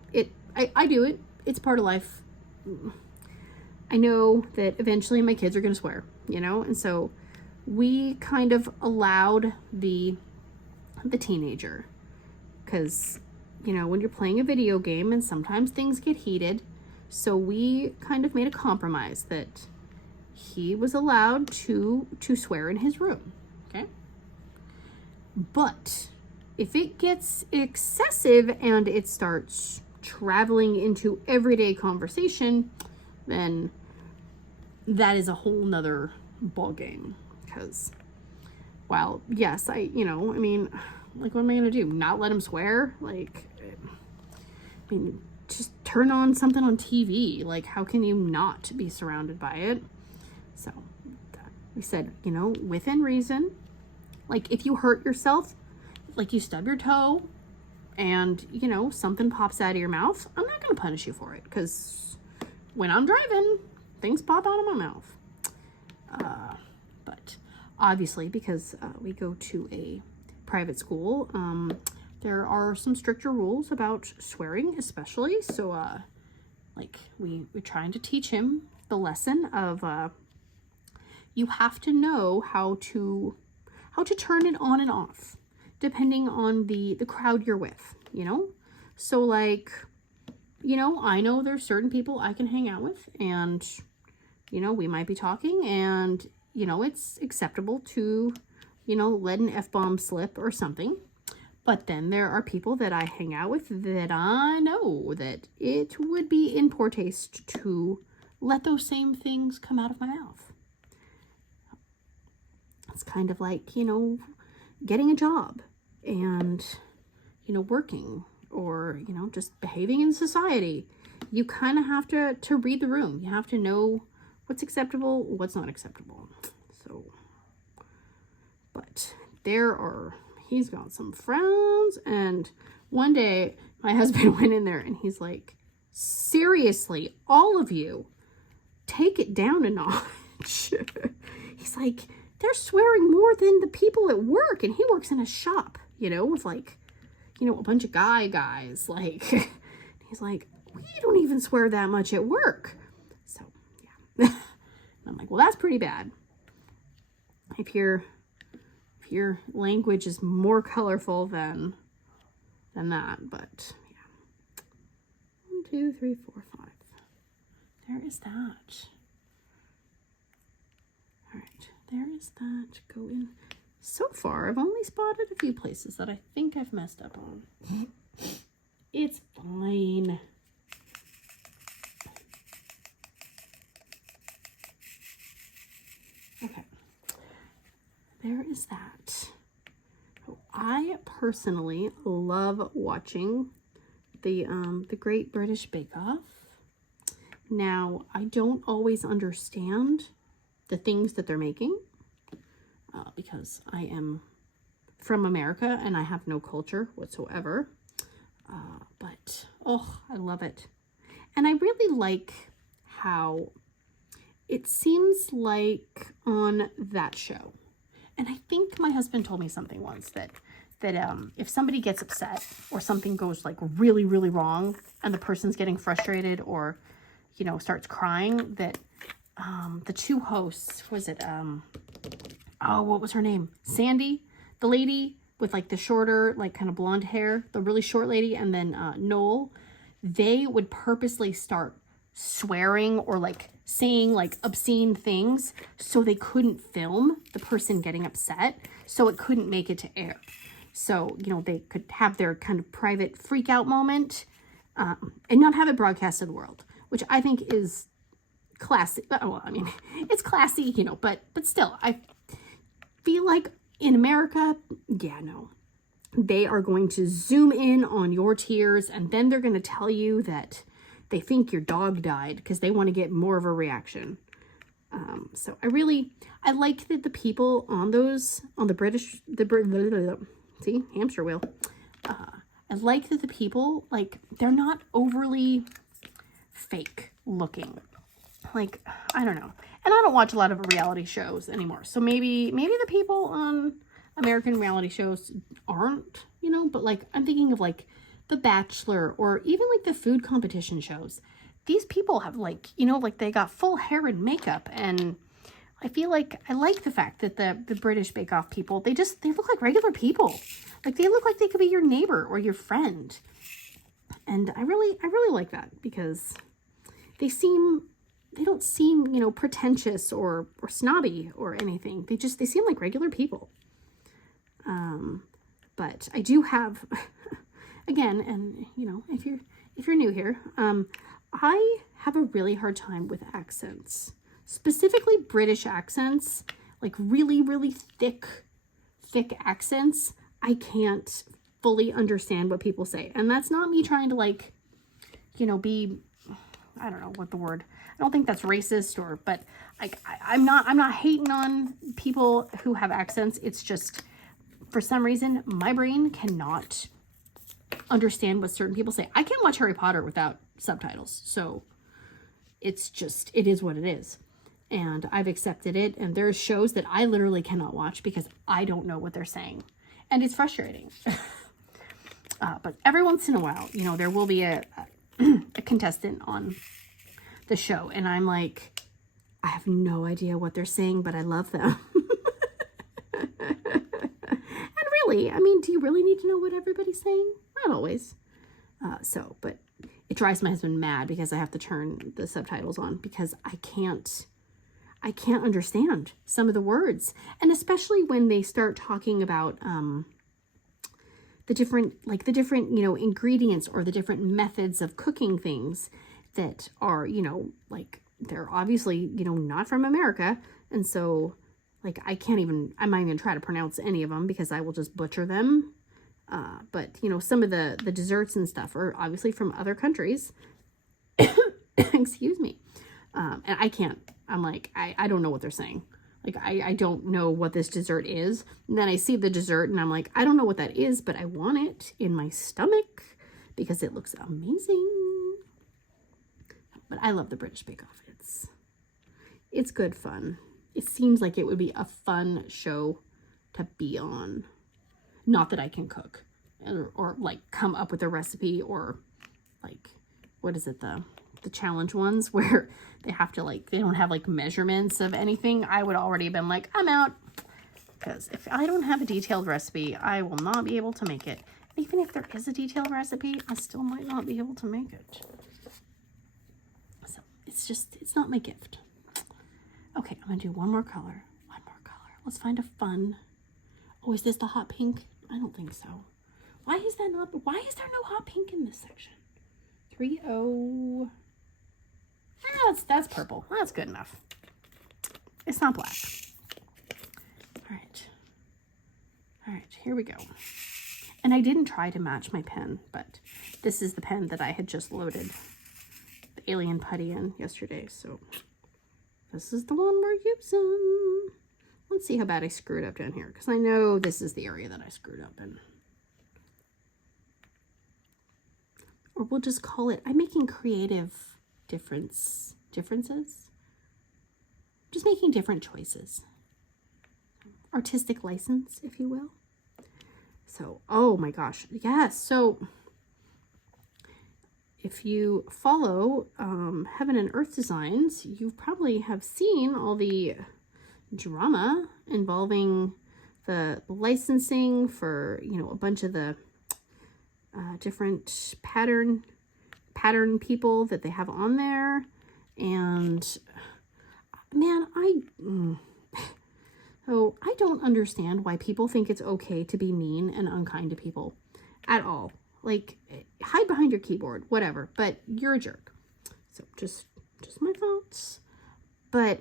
I do it. It's part of life. I know that eventually my kids are going to swear, you know, and so we kind of allowed the teenager, because, you know, when you're playing a video game and sometimes things get heated, so we kind of made a compromise that he was allowed to swear in his room, okay? But if it gets excessive and it starts traveling into everyday conversation, then that is a whole nother ball game. Because, well, yes, I mean, like, what am I gonna do? Not let him swear? Like, I mean, just turn on something on TV. Like, how can you not be surrounded by it? So we said, you know, within reason. Like, if you hurt yourself, like you stub your toe and, you know, something pops out of your mouth, I'm not going to punish you for it, because when I'm driving, things pop out of my mouth. But obviously, because we go to a private school, there are some stricter rules about swearing, especially. So, like, we're trying to teach him the lesson of you have to know how to turn it on and off, depending on the crowd you're with, you know? So, like, you know, I know there's certain people I can hang out with, and, you know, we might be talking, and, you know, it's acceptable to, you know, let an F-bomb slip or something. But then there are people that I hang out with that I know that it would be in poor taste to let those same things come out of my mouth. It's kind of like, you know, getting a job and, you know, working, or, you know, just behaving in society. You kind of have to read the room. You have to know what's acceptable, what's not acceptable. So, but he's got some friends, and one day my husband went in there and he's like, seriously, all of you, take it down a notch. He's like, they're swearing more than the people at work, and he works in a shop, you know, with, like, you know, a bunch of guys, like, he's like, we don't even swear that much at work. So, yeah. I'm like, well, that's pretty bad. If your language is more colorful than that, but yeah. 1, 2, 3, 4, 5. There is that. All right, there is that. Go in. So far, I've only spotted a few places that I think I've messed up on. It's fine. Okay. There is that. I personally love watching the Great British Bake Off. Now, I don't always understand the things that they're making because I am from America and I have no culture whatsoever. But, oh, I love it. And I really like how it seems like on that show. And I think my husband told me something once that if somebody gets upset or something goes like really, really wrong and the person's getting frustrated or, you know, starts crying, that the two hosts, what was her name? Sandy, the lady with like the shorter, like kind of blonde hair, the really short lady, and then Noel, they would purposely start swearing or like saying like obscene things so they couldn't film the person getting upset, so it couldn't make it to air. So, you know, they could have their kind of private freak out moment and not have it broadcast to the world, which I think is classy. Well, I mean, it's classy, you know, but still, I feel like in America, yeah, no. They are going to zoom in on your tears, and then they're going to tell you that they think your dog died because they want to get more of a reaction. So I like that the people on the British, see, hamster wheel. I like that the people, like, they're not overly fake looking. Like, I don't know. And I don't watch a lot of reality shows anymore. So maybe the people on American reality shows aren't, you know, but like, I'm thinking of like The Bachelor or even like the food competition shows. These people have like, you know, like they got full hair and makeup and I feel like I like the fact that the British Bake Off people, they look like regular people. Like they look like they could be your neighbor or your friend. And I really like that because they don't seem, you know, pretentious or snobby or anything. They seem like regular people. But I do have, again, and you know, if you're new here, I have a really hard time with accents, specifically British accents, like really, really thick accents. I can't fully understand what people say. And that's not me trying to, like, you know, be, I don't know what the word, I don't think that's racist but like, I'm not hating on people who have accents. It's just, for some reason, my brain cannot understand what certain people say. I can't watch Harry Potter without subtitles. So it's just, it is what it is. And I've accepted it. And there's shows that I literally cannot watch because I don't know what they're saying. And it's frustrating. But every once in a while, you know, there will be a contestant on the show. And I'm like, I have no idea what they're saying, but I love them. And really, I mean, do you really need to know what everybody's saying? Not always. But it drives my husband mad because I have to turn the subtitles on because I can't understand some of the words. And especially when they start talking about the different, you know, ingredients or the different methods of cooking things that are, you know, like they're obviously, you know, not from America. And so like I'm not even try to pronounce any of them because I will just butcher them. But you know, some of the desserts and stuff are obviously from other countries. Excuse me. And I'm like, I don't know what they're saying. Like, I don't know what this dessert is. And then I see the dessert and I'm like, I don't know what that is, but I want it in my stomach because it looks amazing. But I love the British Bake Off. It's good fun. It seems like it would be a fun show to be on. Not that I can cook or like come up with a recipe or like, what is it, the challenge ones where they have to like, they don't have like measurements of anything. I would already have been like, I'm out. Because if I don't have a detailed recipe, I will not be able to make it. Even if there is a detailed recipe, I still might not be able to make it. So it's not my gift. Okay, I'm gonna do one more color. Let's find a fun. Oh, is this the hot pink? I don't think so. Why is there no hot pink in this section? 3-0. That's purple. That's good enough. It's not black. All right, here we go. And I didn't try to match my pen, but this is the pen that I had just loaded the alien putty in yesterday. So this is the one we're using. Let's see how bad I screwed up down here, because I know this is the area that I screwed up in. Or we'll just call it, I'm making creative differences. Just making different choices. Artistic license, if you will. So, oh my gosh, yes. So if you follow Heaven and Earth Designs, you probably have seen all the drama involving the licensing for, you know, a bunch of the different pattern people that they have on there. And man, so I don't understand why people think it's okay to be mean and unkind to people at all. Like, hide behind your keyboard, whatever, but you're a jerk. So just my thoughts. But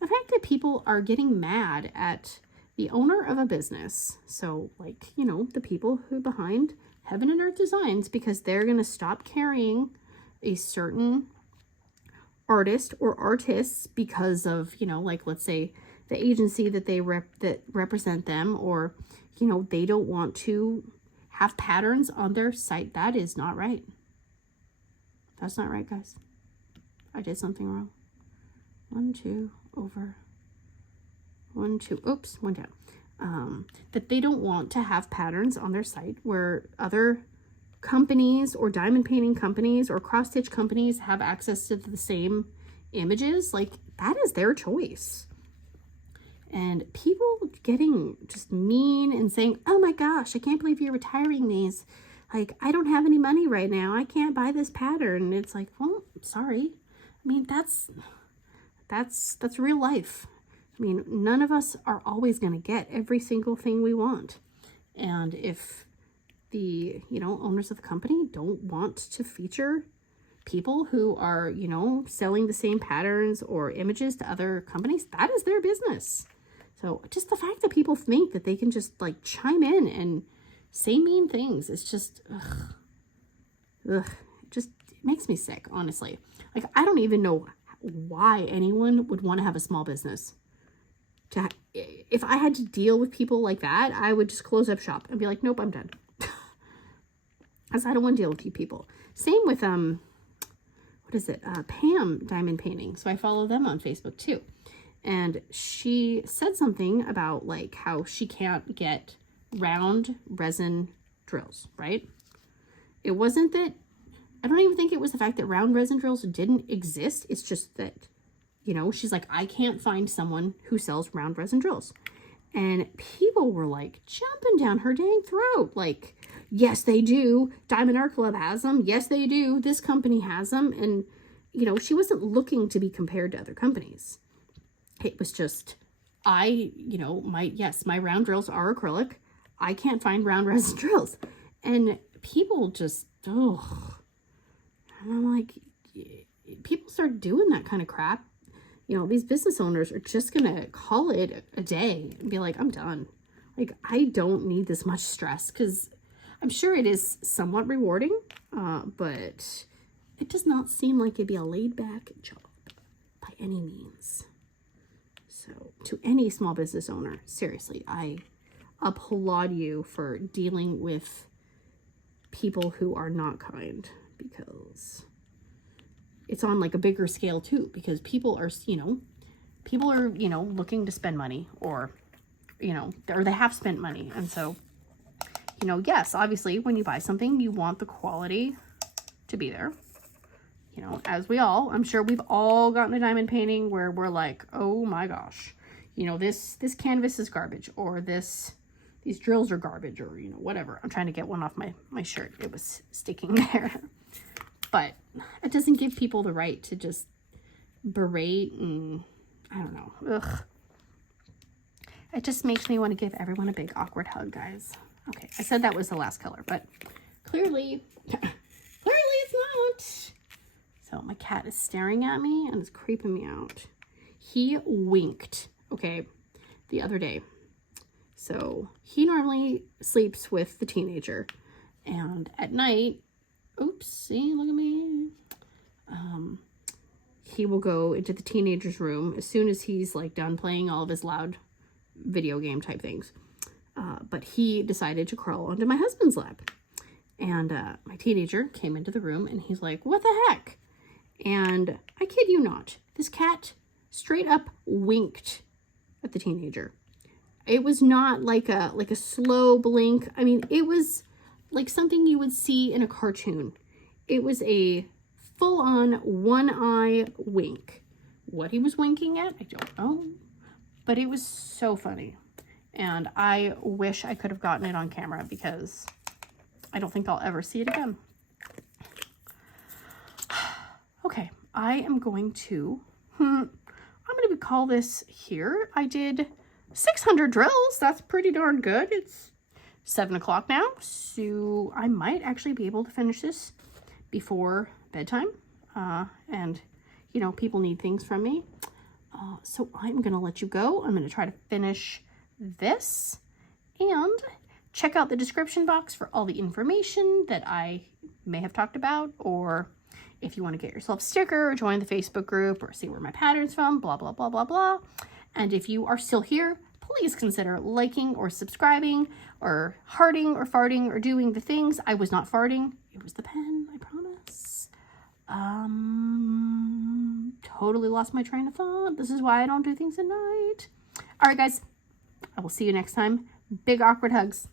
the fact that people are getting mad at the owner of a business, so like, you know, the people who behind Heaven and Earth Designs, because they're going to stop carrying a certain artist or artists because of, you know, like, let's say the agency that they represent them, or, you know, they don't want to have patterns on their site. That is not right. That's not right, guys. I did something wrong. 1, 2, over. 1, 2, oops, 1 down. That they don't want to have patterns on their site where other companies or diamond painting companies or cross stitch companies have access to the same images. Like, that is their choice. and people getting just mean and saying, oh my gosh, I can't believe you're retiring these. Like, I don't have any money right now. I can't buy this pattern. And it's like, well, sorry. I mean, that's real life. I mean, none of us are always going to get every single thing we want. And if the, owners of the company don't want to feature people who are, selling the same patterns or images to other companies, that is their business. So just the fact that people think that they can just like chime in and say mean things, it's just, it just makes me sick, honestly. Like, I don't even know why anyone would want to have a small business. If I had to deal with people like that, I would just close up shop and be like, nope, I'm done. Because I don't want to deal with you people. Same with, Pam Diamond Painting. So I follow them on Facebook too. And she said something about like how she can't get round resin drills, right? It wasn't that, I don't even think it was the fact that round resin drills didn't exist. It's just that, she's like, I can't find someone who sells round resin drills. And people were like jumping down her dang throat. Like, yes, they do. Diamond Art Club has them. Yes, they do. This company has them. And, she wasn't looking to be compared to other companies. It was just, my round drills are acrylic. I can't find round resin drills. And people just, and I'm like, people start doing that kind of crap. These business owners are just going to call it a day and be like, I'm done. Like, I don't need this much stress, because I'm sure it is somewhat rewarding, but it does not seem like it'd be a laid back job by any means. So to any small business owner, seriously, I applaud you for dealing with people who are not kind, because it's on like a bigger scale too, because people are looking to spend money, or they have spent money. And so, yes, obviously when you buy something, you want the quality to be there. As I'm sure we've all gotten a diamond painting where we're like, oh my gosh, this canvas is garbage, or these drills are garbage, or, whatever. I'm trying to get one off my shirt. It was sticking there. But it doesn't give people the right to just berate and, I don't know. Ugh. It just makes me want to give everyone a big awkward hug, guys. Okay, I said that was the last color, but clearly it's not. So my cat is staring at me and it's creeping me out. He winked, okay, the other day. So he normally sleeps with the teenager, and at night, oops, see, look at me. He will go into the teenager's room as soon as he's like done playing all of his loud video game type things. But he decided to crawl onto my husband's lap. And my teenager came into the room and he's like, what the heck? And I kid you not, this cat straight up winked at the teenager. It was not like a slow blink. I mean, it was like something you would see in a cartoon. It was a full-on one-eye wink. What he was winking at, I don't know. But it was so funny. And I wish I could have gotten it on camera, because I don't think I'll ever see it again. Okay, I am going to, call this here. I did 600 drills. That's pretty darn good. It's 7 o'clock now, so I might actually be able to finish this before bedtime. And, people need things from me. So I'm going to let you go. I'm going to try to finish this, and check out the description box for all the information that I may have talked about, or if you want to get yourself a sticker, or join the Facebook group, or see where my pattern's from, blah, blah, blah, blah, blah. And if you are still here, please consider liking or subscribing or hearting or farting or doing the things. I was not farting. It was the pen, I promise. Totally lost my train of thought. This is why I don't do things at night. All right, guys. I will see you next time. Big awkward hugs.